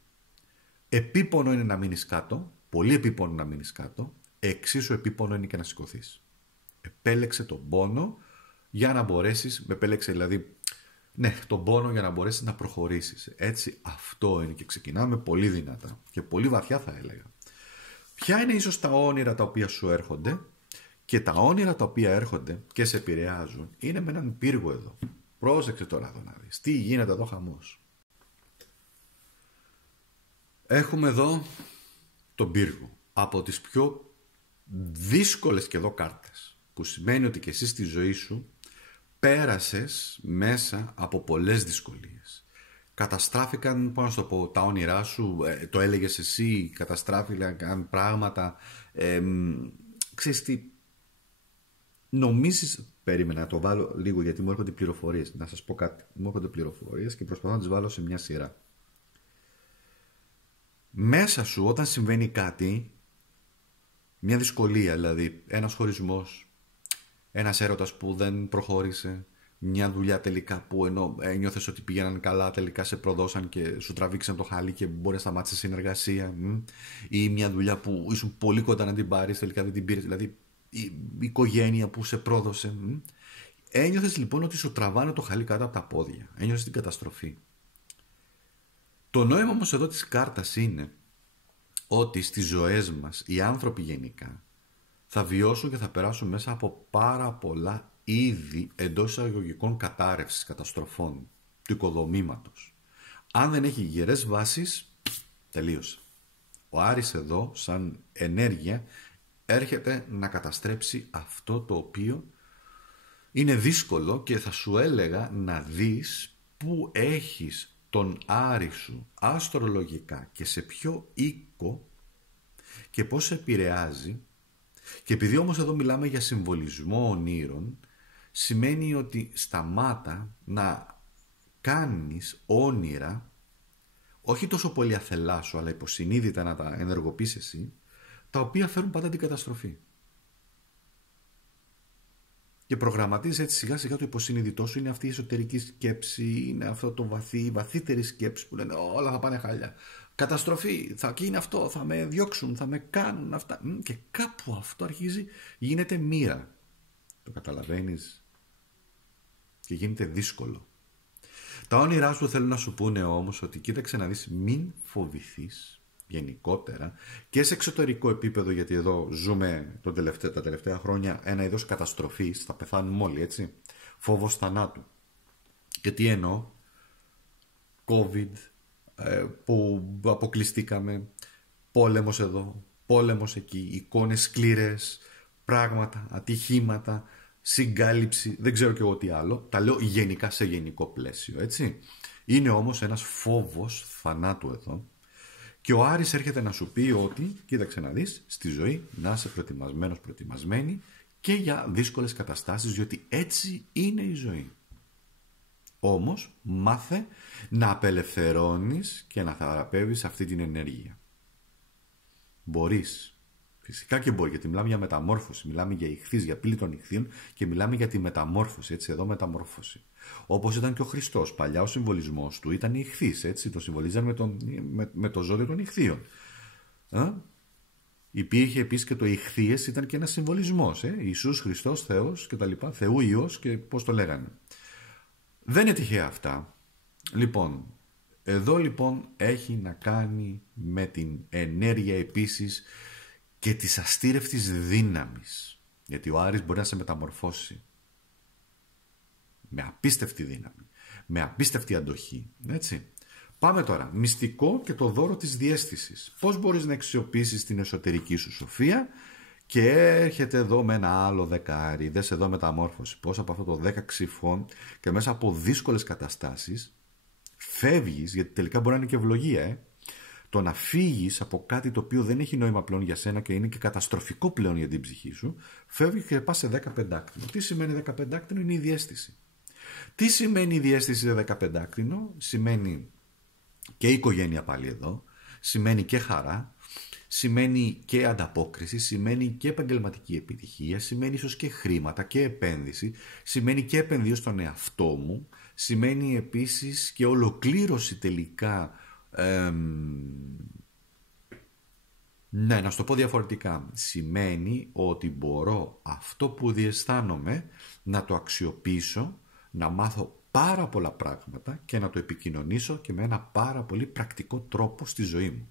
Επίπονο είναι να μείνεις κάτω, πολύ επίπονο να μείνεις κάτω, εξίσου επίπονο είναι και να σηκωθείς. Επέλεξε τον πόνο για να μπορέσεις, επέλεξε δηλαδή, ναι, τον πόνο για να μπορέσεις να προχωρήσεις. Έτσι αυτό είναι και ξεκινάμε πολύ δυνατά και πολύ βαθιά θα έλεγα. Ποια είναι ίσως τα όνειρα τα οποία σου έρχονται, και τα όνειρα τα οποία έρχονται και σε επηρεάζουν είναι με έναν πύργο εδώ. Πρόσεξε τώρα εδώ να δεις. Τι γίνεται εδώ χαμός. Έχουμε εδώ τον πύργο. Από τις πιο δύσκολες και εδώ κάρτες. Που σημαίνει ότι και εσύ στη ζωή σου πέρασες μέσα από πολλές δυσκολίες. Καταστράφηκαν, πώς να το πω, τα όνειρά σου, το έλεγες εσύ, καταστράφηκαν πράγματα. Ξέρεις τι, νομίζεις, περίμενα να το βάλω λίγο γιατί μου έρχονται πληροφορίες. Να σας πω κάτι, μου έρχονται πληροφορίες και προσπαθώ να τις βάλω σε μια σειρά. Μέσα σου όταν συμβαίνει κάτι, μια δυσκολία δηλαδή, ένας χωρισμός, ένας έρωτας που δεν προχώρησε, μια δουλειά τελικά που ενώ νιώθες ότι πήγαιναν καλά, τελικά σε προδώσαν και σου τραβήξαν το χαλί και μπορεί να σταμάτησε συνεργασία, ή μια δουλειά που ήσουν πολύ κοντά να την πάρεις, τελικά δεν την πήρες, δηλαδή η οικογένεια που σε πρόδωσε. Ένιωθες λοιπόν ότι σου τραβάνε το χαλί κάτω από τα πόδια, ένιωθες την καταστροφή. Το νόημα όμως εδώ της κάρτας είναι ότι στις ζωές μας οι άνθρωποι γενικά θα βιώσουν και θα περάσουν μέσα από πάρα πολλά είδη εντός εισαγωγικών κατάρρευσης, καταστροφών του οικοδομήματος. Αν δεν έχει γερές βάσεις, τελείωσε. Ο Άρης εδώ σαν ενέργεια έρχεται να καταστρέψει αυτό το οποίο είναι δύσκολο, και θα σου έλεγα να δεις που έχεις τον Άρη σου αστρολογικά και σε ποιο οίκο και πώς σε επηρεάζει. Και επειδή όμως εδώ μιλάμε για συμβολισμό ονείρων, σημαίνει ότι σταμάτα να κάνεις όνειρα, όχι τόσο πολύ αθελά σου, αλλά υποσυνείδητα να τα ενεργοποιείς εσύ, τα οποία φέρουν πάντα την καταστροφή. Και προγραμματίζεις έτσι σιγά σιγά το υποσυνείδητό σου, είναι αυτή η εσωτερική σκέψη, είναι αυτό το βαθύτερη σκέψη που λένε όλα θα πάνε χάλια. Καταστροφή, θα γίνει αυτό, θα με διώξουν, θα με κάνουν αυτά. Και κάπου αυτό αρχίζει, γίνεται μοίρα. Το καταλαβαίνεις? Και γίνεται δύσκολο. Τα όνειρά σου θέλουν να σου πούνε όμως ότι κοίταξε να δεις, μην φοβηθείς γενικότερα και σε εξωτερικό επίπεδο, γιατί εδώ ζούμε τα τελευταία χρόνια ένα είδος καταστροφής, θα πεθάνουμε όλοι, έτσι, φόβος θανάτου. Και τι εννοώ? COVID, που αποκλειστήκαμε, πόλεμος εδώ, πόλεμος εκεί, εικόνες σκληρές, πράγματα, ατυχήματα, συγκάλυψη, δεν ξέρω και εγώ τι άλλο, τα λέω γενικά σε γενικό πλαίσιο, έτσι. Είναι όμως ένας φόβος θανάτου εδώ. Και ο Άρης έρχεται να σου πει ότι, κοίταξε να δεις, στη ζωή να είσαι προετοιμασμένος, προετοιμασμένη και για δύσκολες καταστάσεις, διότι έτσι είναι η ζωή. Όμως, μάθε να απελευθερώνεις και να θεραπεύεις αυτή την ενέργεια. Μπορείς. Φυσικά και μπορεί, γιατί μιλάμε για μεταμόρφωση, μιλάμε για ηχθείς, για πύλη των ηχθείων και μιλάμε για τη μεταμόρφωση, έτσι, εδώ μεταμόρφωση. Όπως ήταν και ο Χριστός, παλιά ο συμβολισμός του ήταν οι ηχθείς, έτσι, το συμβολίζαν με το ζώδιο των ηχθείων. Υπήρχε επίσης και το ηχθείες, ήταν και ένας συμβολισμός, Ιησούς Χριστός, Θεός και τα λοιπά, Θεού Υιός και πώς το λέγανε. Δεν είναι τυχαία αυτά. Λοιπόν, εδώ λοιπόν έχει να κάνει με την ενέργεια επίσης και της αστήρευτης δύναμης. Γιατί ο Άρης μπορεί να σε μεταμορφώσει με απίστευτη δύναμη, με απίστευτη αντοχή, έτσι. Πάμε τώρα, μυστικό και το δώρο της διαίσθησης. Πώς μπορείς να αξιοποιήσεις την εσωτερική σου σοφία? Και έρχεται εδώ με ένα άλλο δεκάρι, δες εδώ μεταμόρφωση. Πώς από αυτό το 10 ξυφών και μέσα από δύσκολες καταστάσεις φεύγεις, γιατί τελικά μπορεί να είναι και ευλογία, Το να φύγεις από κάτι το οποίο δεν έχει νόημα πλέον για σένα και είναι και καταστροφικό πλέον για την ψυχή σου, φεύγεις και πας σε 15άκτηνο. Τι σημαίνει 15άκτηνο? Είναι η διαίσθηση. Τι σημαίνει η διαίσθηση σε 15άκτηνο? Σημαίνει και οικογένεια πάλι εδώ, σημαίνει και χαρά, σημαίνει και ανταπόκριση, σημαίνει και επαγγελματική επιτυχία, σημαίνει ίσως και χρήματα και επένδυση, σημαίνει και επενδύω στον εαυτό μου, σημαίνει επίσης και ολοκλήρωση τελικά. Ναι, να σου το πω διαφορετικά. Σημαίνει ότι μπορώ αυτό που διαισθάνομαι να το αξιοποιήσω, να μάθω πάρα πολλά πράγματα και να το επικοινωνήσω και με ένα πάρα πολύ πρακτικό τρόπο στη ζωή μου.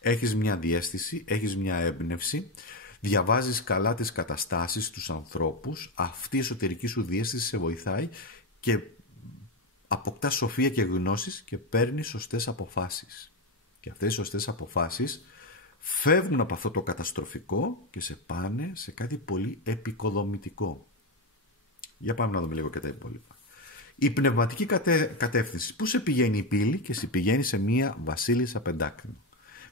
Έχεις μια διαίσθηση, έχεις μια έμπνευση, διαβάζεις καλά τις καταστάσεις, τους ανθρώπους, αυτή η εσωτερική σου διαίσθηση σε βοηθάει και αποκτάς σοφία και γνώσεις και παίρνεις σωστές αποφάσεις. Και αυτές οι σωστές αποφάσεις φεύγουν από αυτό το καταστροφικό και σε πάνε σε κάτι πολύ επικοδομητικό. Για πάμε να δούμε λίγο και τα υπόλοιπα. Η πνευματική κατεύθυνση. Πού σε πηγαίνει η πύλη? Και σε πηγαίνει σε μία βασίλισσα πεντάκρινο.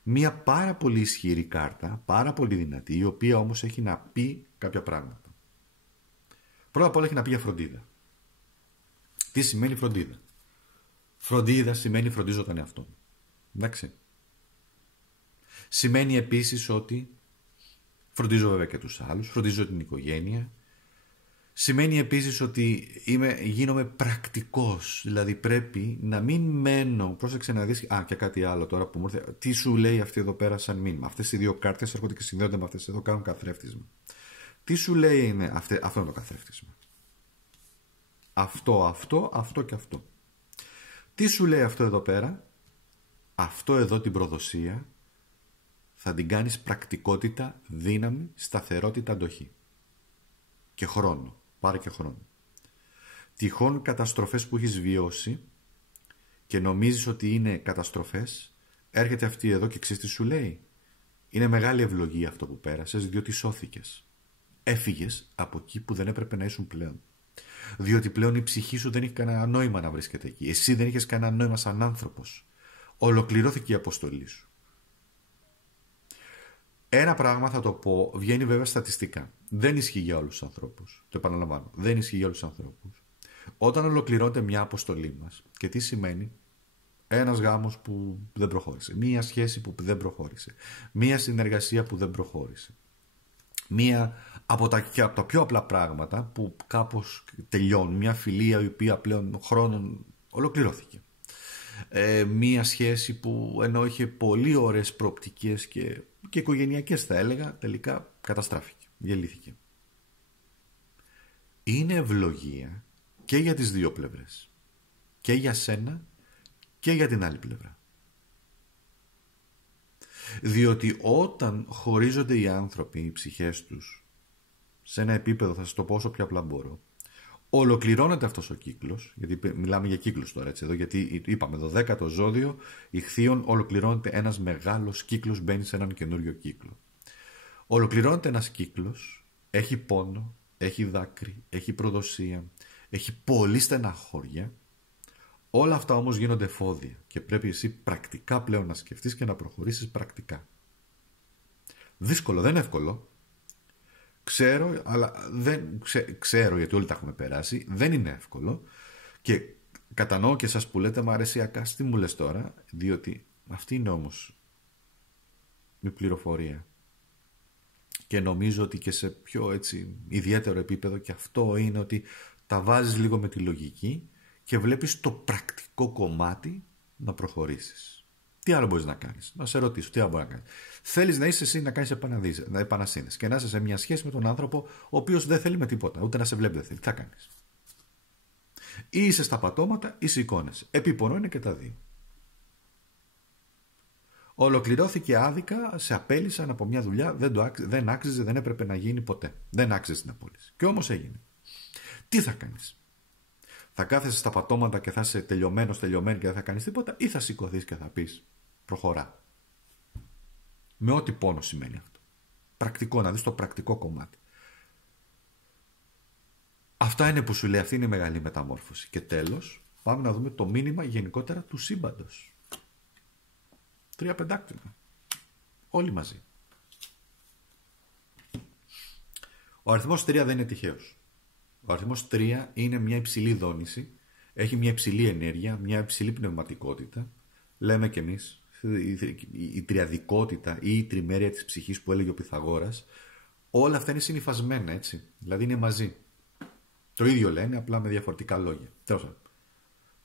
Μία πάρα πολύ ισχυρή κάρτα, πάρα πολύ δυνατή, η οποία όμως έχει να πει κάποια πράγματα. Πρώτα απ' όλα έχει να πει για φροντίδα. Τι σημαίνει φροντίδα? Φροντίδα σημαίνει φροντίζω τον εαυτό μου. Εντάξει. Σημαίνει επίσης ότι φροντίζω βέβαια και τους άλλους, φροντίζω την οικογένεια. Σημαίνει επίσης ότι γίνομαι πρακτικός, δηλαδή πρέπει να μην μένω, πρόσεξε να δεις, και κάτι άλλο τώρα που μου ήρθε, τι σου λέει αυτή εδώ πέρα σαν μήνυμα. Αυτές οι δύο κάρτες έρχονται και συνδέονται με αυτές εδώ, κάνουν καθρέφτισμα. Τι σου λέει αυτό είναι το καθρέφτισμα? Αυτό και αυτό. Τι σου λέει αυτό εδώ πέρα? Αυτό εδώ την προδοσία θα την κάνεις πρακτικότητα, δύναμη, σταθερότητα, αντοχή. Και χρόνο. Πάρε και χρόνο. Τυχόν καταστροφές που έχεις βιώσει και νομίζεις ότι είναι καταστροφές, έρχεται αυτή εδώ και ξέρεις τι σου λέει? Είναι μεγάλη ευλογία αυτό που πέρασες, διότι σώθηκες. Έφυγες από εκεί που δεν έπρεπε να ήσουν πλέον. Διότι πλέον η ψυχή σου δεν έχει κανένα νόημα να βρίσκεται εκεί. Εσύ δεν είχες κανένα νόημα σαν άνθρωπος. Ολοκληρώθηκε η αποστολή σου. Ένα πράγμα θα το πω, βγαίνει βέβαια στατιστικά. Δεν ισχύει για όλους τους ανθρώπους. Το επαναλαμβάνω. Δεν ισχύει για όλους τους ανθρώπους. Όταν ολοκληρώνεται μια αποστολή μας, και τι σημαίνει? Ένας γάμος που δεν προχώρησε, μία σχέση που δεν προχώρησε, μία συνεργασία που δεν προχώρησε, μία από τα πιο απλά πράγματα που κάπως τελειώνουν, μια φιλία η οποία πλέον χρόνων ολοκληρώθηκε, μία σχέση που ενώ είχε πολύ ωραίες προοπτικές και οικογενειακές θα έλεγα, τελικά καταστράφηκε, διαλύθηκε. Είναι ευλογία και για τις δύο πλευρές, και για σένα και για την άλλη πλευρά. Διότι όταν χωρίζονται οι άνθρωποι, οι ψυχές τους, σε ένα επίπεδο, θα σας το πω όσο πιο απλά μπορώ, ολοκληρώνεται αυτός ο κύκλος, γιατί μιλάμε για κύκλους τώρα, έτσι, εδώ, γιατί είπαμε, το 10ο ζώδιο ηχθείων, ολοκληρώνεται ένας μεγάλος κύκλος, μπαίνει σε έναν καινούριο κύκλο. Ολοκληρώνεται ένας κύκλος, έχει πόνο, έχει δάκρυ, έχει προδοσία, έχει πολύ στεναχώρια. Όλα αυτά όμως γίνονται εφόδια και πρέπει εσύ πρακτικά πλέον να σκεφτείς και να προχωρήσεις πρακτικά. Δύσκολο, δεν είναι εύκολο. Ξέρω, αλλά ξέρω γιατί όλοι τα έχουμε περάσει. Δεν είναι εύκολο και κατανοώ και εσάς που λέτε «Μ' αρέσει Ακάς, τι μου λες τώρα?» Διότι αυτή είναι όμως η πληροφορία. Και νομίζω ότι και σε πιο έτσι ιδιαίτερο επίπεδο και αυτό είναι ότι τα βάζεις λίγο με τη λογική και βλέπεις το πρακτικό κομμάτι να προχωρήσεις. Τι άλλο μπορείς να κάνεις? Να σε ρωτήσω, τι άλλο μπορείς να κάνεις? Θέλεις να είσαι εσύ να κάνεις επανασύνδεση και να είσαι σε μια σχέση με τον άνθρωπο ο οποίος δεν θέλει με τίποτα, ούτε να σε βλέπει δεν θέλει. Τι θα κάνεις? Ή είσαι στα πατώματα ή σηκώνεσαι. Επίπονο είναι και τα δύο. Ολοκληρώθηκε άδικα, σε απέλυσαν από μια δουλειά, δεν άξιζε, δεν έπρεπε να γίνει ποτέ. Δεν άξιζε την απόλυση. Και όμως έγινε. Τι θα κάνεις? Θα κάθεσαι στα πατώματα και θα είσαι τελειωμένη και δεν θα κάνεις τίποτα, ή θα σηκωθείς και θα πεις προχωρά? Με ό,τι πόνο σημαίνει αυτό. Πρακτικό, να δεις το πρακτικό κομμάτι. Αυτά είναι που σου λέει, αυτή είναι η μεγάλη μεταμόρφωση. Και τέλος, πάμε να δούμε το μήνυμα γενικότερα του σύμπαντος. 3 πεντάκτηνα. Όλοι μαζί. Ο αριθμός 3 δεν είναι τυχαίος. Ο αριθμός 3 είναι μια υψηλή δόνηση, έχει μια υψηλή ενέργεια, μια υψηλή πνευματικότητα. Λέμε κι εμείς, η τριαδικότητα ή η τριμέρεια της ψυχής που έλεγε ο Πυθαγόρας, όλα αυτά είναι συνυφασμένα, έτσι. Δηλαδή είναι μαζί. Το ίδιο λένε, απλά με διαφορετικά λόγια.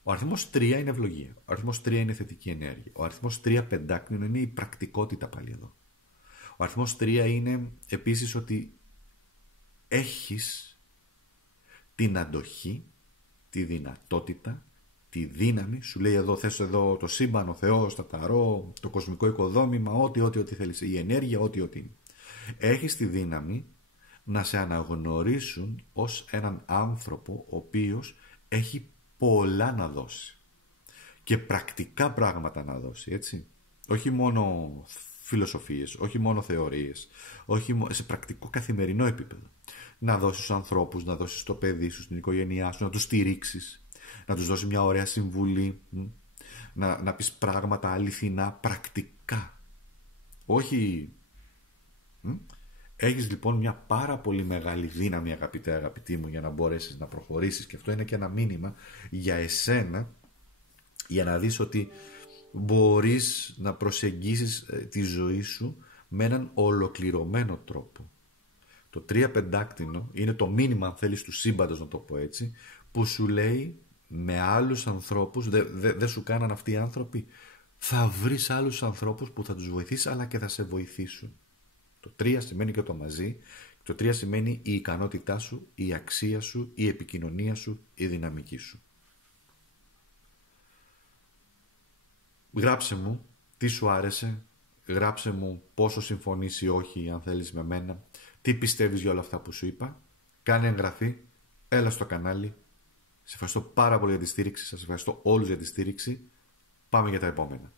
Ο αριθμός 3 είναι ευλογία. Ο αριθμός 3 είναι θετική ενέργεια. Ο αριθμός 3 πεντάκτηνο είναι η πρακτικότητα πάλι εδώ. Ο αριθμός 3 είναι επίσης ότι έχεις την αντοχή, τη δυνατότητα, τη δύναμη. Σου λέει εδώ, θες εδώ το σύμπαν, ο Θεός, τα ταρό, το κοσμικό οικοδόμημα, ό,τι θέλεις, η ενέργεια, ό,τι. Έχεις τη δύναμη να σε αναγνωρίσουν ως έναν άνθρωπο ο οποίος έχει πολλά να δώσει και πρακτικά πράγματα να δώσει, έτσι. Όχι μόνο φιλοσοφίες, όχι μόνο θεωρίες, όχι σε πρακτικό καθημερινό επίπεδο. Να δώσεις στους ανθρώπους, να δώσεις στο παιδί σου, στην οικογένειά σου, να τους στηρίξεις, να τους δώσεις μια ωραία συμβουλή, να πεις πράγματα αληθινά, πρακτικά. Όχι. Έχεις λοιπόν μια πάρα πολύ μεγάλη δύναμη, αγαπητή μου, για να μπορέσεις να προχωρήσεις, και αυτό είναι και ένα μήνυμα για εσένα, για να δεις ότι μπορείς να προσεγγίσεις τη ζωή σου με έναν ολοκληρωμένο τρόπο. Το 3 πεντάκτηνο είναι το μήνυμα, αν θέλεις, του σύμπαντος, να το πω έτσι, που σου λέει με άλλους ανθρώπους, δεν σου κάναν αυτοί οι άνθρωποι, θα βρεις άλλους ανθρώπους που θα τους βοηθήσεις αλλά και θα σε βοηθήσουν. Το 3 σημαίνει και το μαζί, το 3 σημαίνει η ικανότητά σου, η αξία σου, η επικοινωνία σου, η δυναμική σου. Γράψε μου τι σου άρεσε, γράψε μου πόσο συμφωνείς ή όχι αν θέλεις με μένα, τι πιστεύεις για όλα αυτά που σου είπα, κάνε εγγραφή, έλα στο κανάλι. Σε ευχαριστώ πάρα πολύ για τη στήριξη, σας ευχαριστώ όλους για τη στήριξη. Πάμε για τα επόμενα.